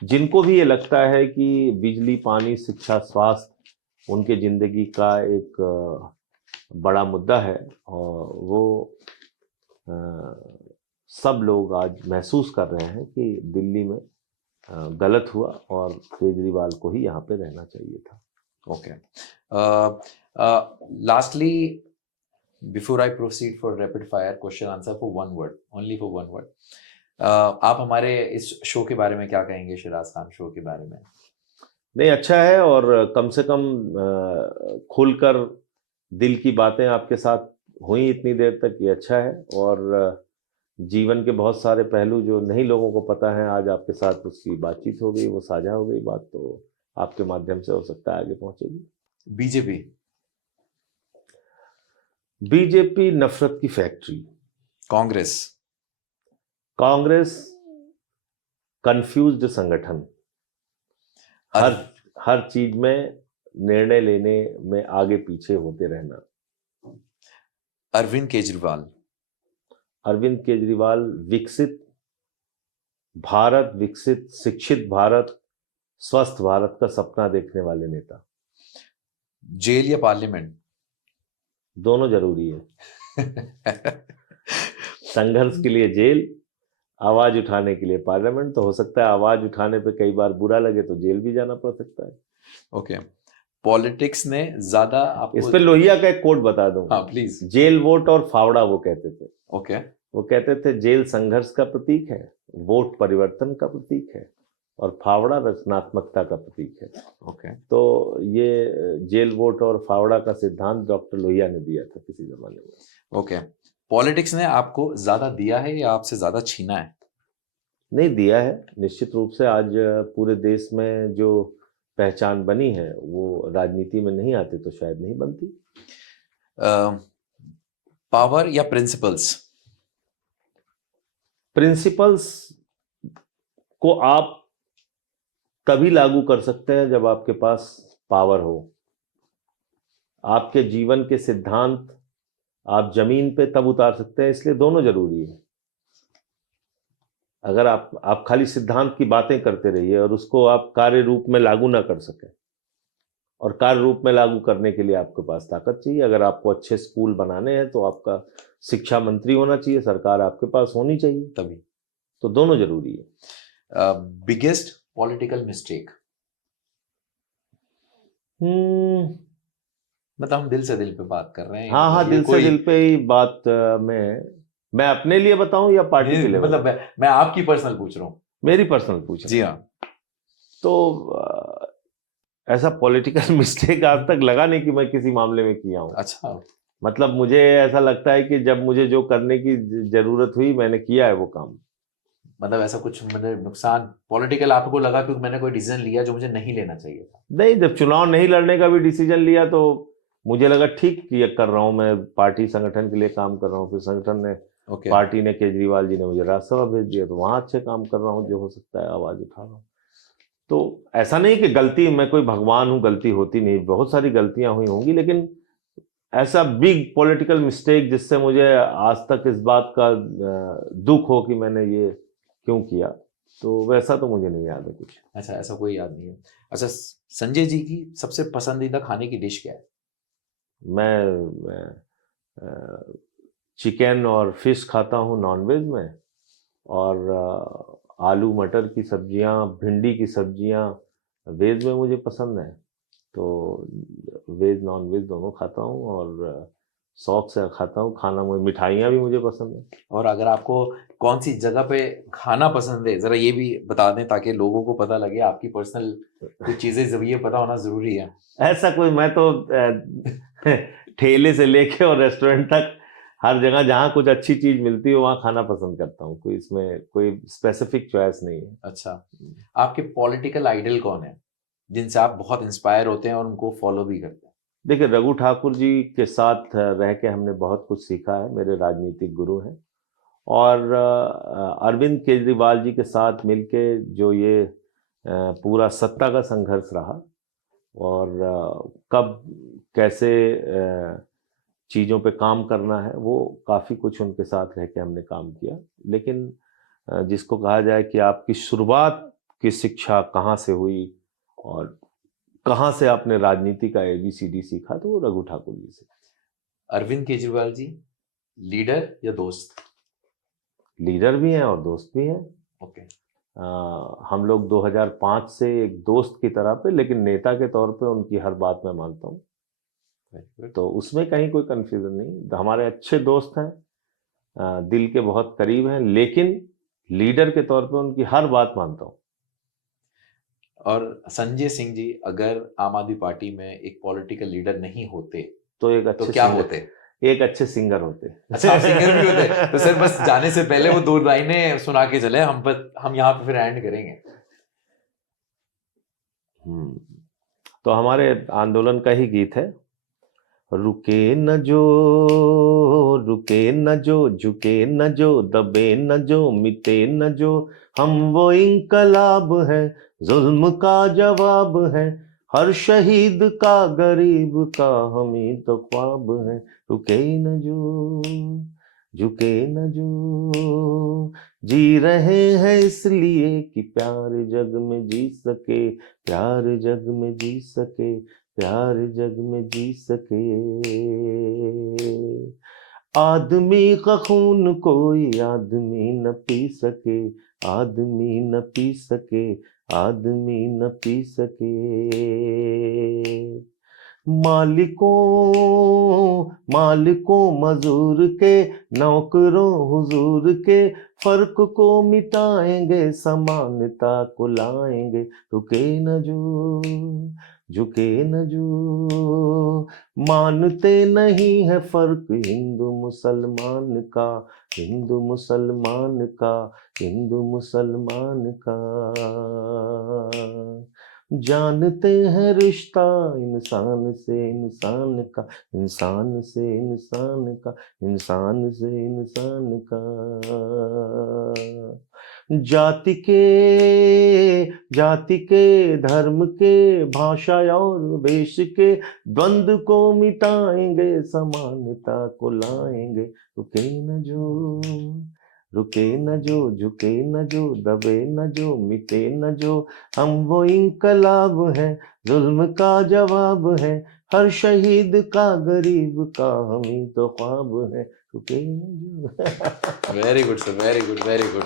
जिनको भी ये लगता है कि बिजली, पानी, शिक्षा, स्वास्थ्य उनके जिंदगी का एक बड़ा मुद्दा है, और वो सब लोग आज महसूस कर रहे हैं कि दिल्ली में गलत हुआ और केजरीवाल को ही यहाँ पे रहना चाहिए था। Okay, lastly before I proceed for rapid fire question answer for one word, only for one word, आप हमारे इस शो के बारे में क्या कहेंगे, शिराज खान शो के बारे में? नहीं, अच्छा है, और कम से कम खुलकर दिल की बातें आपके साथ हुई इतनी देर तक, ये अच्छा है। और जीवन के बहुत सारे पहलू जो नहीं लोगों को पता है, आज आपके साथ उसकी बातचीत हो गई, वो साझा हो गई बात, तो आपके माध्यम से हो सकता है आगे पहुंचेगी। बीजेपी? बीजेपी नफरत की फैक्ट्री। कांग्रेस? कांग्रेस कंफ्यूज्ड संगठन, हर चीज में निर्णय लेने में आगे पीछे होते रहना। अरविंद केजरीवाल। अरविंद केजरीवाल विकसित भारत, विकसित शिक्षित भारत, स्वस्थ भारत का सपना देखने वाले नेता। जेल या पार्लियामेंट? दोनों जरूरी है। संघर्ष के लिए जेल, आवाज उठाने के लिए पार्लियामेंट। तो हो सकता है आवाज उठाने पे कई बार बुरा लगे तो जेल भी जाना पड़ सकता है। ओके। पॉलिटिक्स ने ज्यादा आपको इस पे लोहिया का एक कोट बता दूं। हाँ प्लीज। जेल वोट और फावड़ा वो कहते थे। ओके। वो कहते थे जेल संघर्ष का प्रतीक है, वोट परिवर्तन का प्रतीक है, और फावड़ा रचनात्मकता का प्रतीक है। ओके। तो ये जेल वोट और फावड़ा का सिद्धांत डॉक्टर लोहिया ने दिया था किसी जमाने में। ओके। पॉलिटिक्स ने आपको ज्यादा दिया है या आपसे ज्यादा छीना है? नहीं, दिया है निश्चित रूप से। आज पूरे देश में जो पहचान बनी है वो राजनीति में नहीं आते तो शायद नहीं बनती। पावर या प्रिंसिपल्स? प्रिंसिपल्स को आप तभी लागू कर सकते हैं जब आपके पास पावर हो। आपके जीवन के सिद्धांत आप जमीन पे तब उतार सकते हैं, इसलिए दोनों जरूरी है। अगर आप खाली सिद्धांत की बातें करते रहिए और उसको आप कार्य रूप में लागू ना कर सके, और कार्य रूप में लागू करने के लिए आपके पास ताकत चाहिए। अगर आपको अच्छे स्कूल बनाने हैं तो आपका शिक्षा मंत्री होना चाहिए, सरकार आपके पास होनी चाहिए, तभी। तो दोनों जरूरी है। Biggest political mistake? मतलब हम दिल से दिल पे बात कर रहे हैं। हाँ, दिल से दिल पे ही बात। मैं अपने लिए बताऊं या पार्टी के लिए? मतलब मैं आपकी पर्सनल पूछ रहा हूँ। मेरी पर्सनल पूछ जी हाँ। तो ऐसा पॉलिटिकल मिस्टेक आज तक लगा नहीं कि मैं किसी मामले में किया हूँ। अच्छा। मतलब मुझे ऐसा लगता है कि जब मुझे जो करने की जरूरत हुई मैंने किया है वो काम। मतलब ऐसा कुछ मतलब नुकसान पॉलिटिकल आपको लगा क्योंकि मैंने कोई डिसीजन लिया जो मुझे नहीं लेना चाहिए था? नहीं, जब चुनाव नहीं लड़ने का भी डिसीजन लिया तो मुझे लगा ठीक किया कर रहा हूँ, मैं पार्टी संगठन के लिए काम कर रहा हूँ। फिर संगठन ने पार्टी ने, केजरीवाल जी ने मुझे राज्यसभा भेज दिया, तो वहां अच्छे काम कर रहा हूँ, जो हो सकता है आवाज उठा रहा हूँ। तो ऐसा नहीं कि गलती, मैं कोई भगवान हूँ, गलती होती नहीं, बहुत सारी गलतियां हुई होंगी, लेकिन ऐसा बिग पॉलिटिकल मिस्टेक जिससे मुझे आज तक इस बात का दुख हो कि मैंने ये क्यों किया, तो वैसा तो मुझे नहीं याद है कुछ। अच्छा, ऐसा कोई याद नहीं है। अच्छा, संजय जी की सबसे पसंदीदा खाने की डिश क्या है? मैं चिकन और फिश खाता हूँ नॉनवेज में, और आलू मटर की सब्जियाँ, भिंडी की सब्जियाँ वेज में मुझे पसंद है। तो वेज नॉन वेज दोनों खाता हूँ और शौक से खाता हूँ खाना। मुझे मिठाइयाँ भी मुझे पसंद है। और अगर आपको कौन सी जगह पे खाना पसंद है जरा ये भी बता दें ताकि लोगों को पता लगे। आपकी पर्सनल कुछ चीजें जब ये पता होना जरूरी है। ऐसा कोई, मैं तो ठेले से लेके और रेस्टोरेंट तक हर जगह जहाँ कुछ अच्छी चीज मिलती है वहाँ खाना पसंद करता हूँ। कोई इसमें कोई स्पेसिफिक चॉइस नहीं है। अच्छा, आपके पॉलिटिकल आइडल कौन है जिनसे आप बहुत इंस्पायर होते हैं और उनको फॉलो भी करते हैं? देखिए, रघु ठाकुर जी के साथ रह के हमने बहुत कुछ सीखा है, मेरे राजनीतिक गुरु हैं। और अरविंद केजरीवाल जी के साथ मिलके जो ये पूरा सत्ता का संघर्ष रहा, और कब कैसे चीज़ों पे काम करना है, वो काफ़ी कुछ उनके साथ रह के हमने काम किया। लेकिन जिसको कहा जाए कि आपकी शुरुआत की शिक्षा कहाँ से हुई और कहाँ से आपने राजनीति का ABCD सीखा, तो वो रघु ठाकुर जी से। अरविंद केजरीवाल जी लीडर या दोस्त? लीडर भी हैं और दोस्त भी हैं। ओके। हम लोग 2005 से एक दोस्त की तरह पे, लेकिन नेता के तौर पे उनकी हर बात मैं मानता हूँ, तो उसमें कहीं कोई कंफ्यूजन नहीं। हमारे अच्छे दोस्त हैं, दिल के बहुत करीब हैं, लेकिन लीडर के तौर पे उनकी हर बात मानता हूँ। और संजय सिंह जी अगर आम आदमी पार्टी में एक पॉलिटिकल लीडर नहीं होते तो एक अच्छे क्या होते? एक अच्छे सिंगर होते। अच्छा, आप सिंगर भी होते? तो सर बस जाने से पहले वो 2 लाइनें सुना के चले, हम यहाँ पे फिर एंड करेंगे। तो हमारे आंदोलन का ही गीत है, रुके न जो, रुके न जो, झुके न जो, दबे न जो, मिटे न जो, हम वो इंकलाब है, जुल्म का जवाब है, हर शहीद का गरीब का हम ही तो ख्वाब है, रुके न जो, झुके न जो, जी रहे हैं इसलिए कि प्यार जग में जी सके, प्यार जग में जी सके, प्यार जग में जी सके। आदमी का खून कोई आदमी न पी सके, आदमी न पी सके, आदमी न पी सके। मालिकों मालिकों मजूर के, नौकरों हुजूर के, फर्क को मिटाएंगे, समानता को लाएंगे, रुके न जो, झुके न जो, मानते नहीं है फर्क हिंदू मुसलमान का, हिंदू मुसलमान का, हिंदू मुसलमान का। जानते हैं रिश्ता इंसान से इंसान का, इंसान से इंसान का, इंसान से इंसान का। जाति के धर्म के भाषा और वेश के द्वंद्व को मिटाएंगे, समानता को लाएंगे, रुके न जो, रुके न जो, झुके न जो, दबे न जो, मिटे न जो, हम वो इंकलाब है, जुल्म का जवाब है, हर शहीद का गरीब का हम ही तो ख्वाब है, रुके न जो। Very good sir, very good, very good,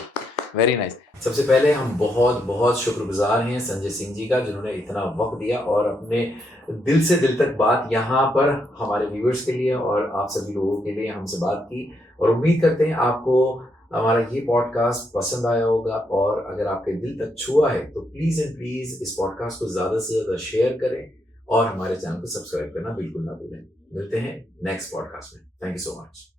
very nice. सबसे पहले हम बहुत बहुत शुक्रगुजार हैं संजय सिंह जी का, जिन्होंने इतना वक्त दिया और अपने दिल से दिल तक बात यहाँ पर हमारे व्यूअर्स के लिए और आप सभी लोगों के लिए हमसे बात की। और उम्मीद करते हैं आपको हमारा ये पॉडकास्ट पसंद आया होगा, और अगर आपके दिल तक छुआ है तो प्लीज़ एंड प्लीज़ इस पॉडकास्ट को ज़्यादा से ज़्यादा शेयर करें और हमारे चैनल को सब्सक्राइब करना बिल्कुल ना भूलें। मिलते हैं नेक्स्ट पॉडकास्ट में। Thank you so much.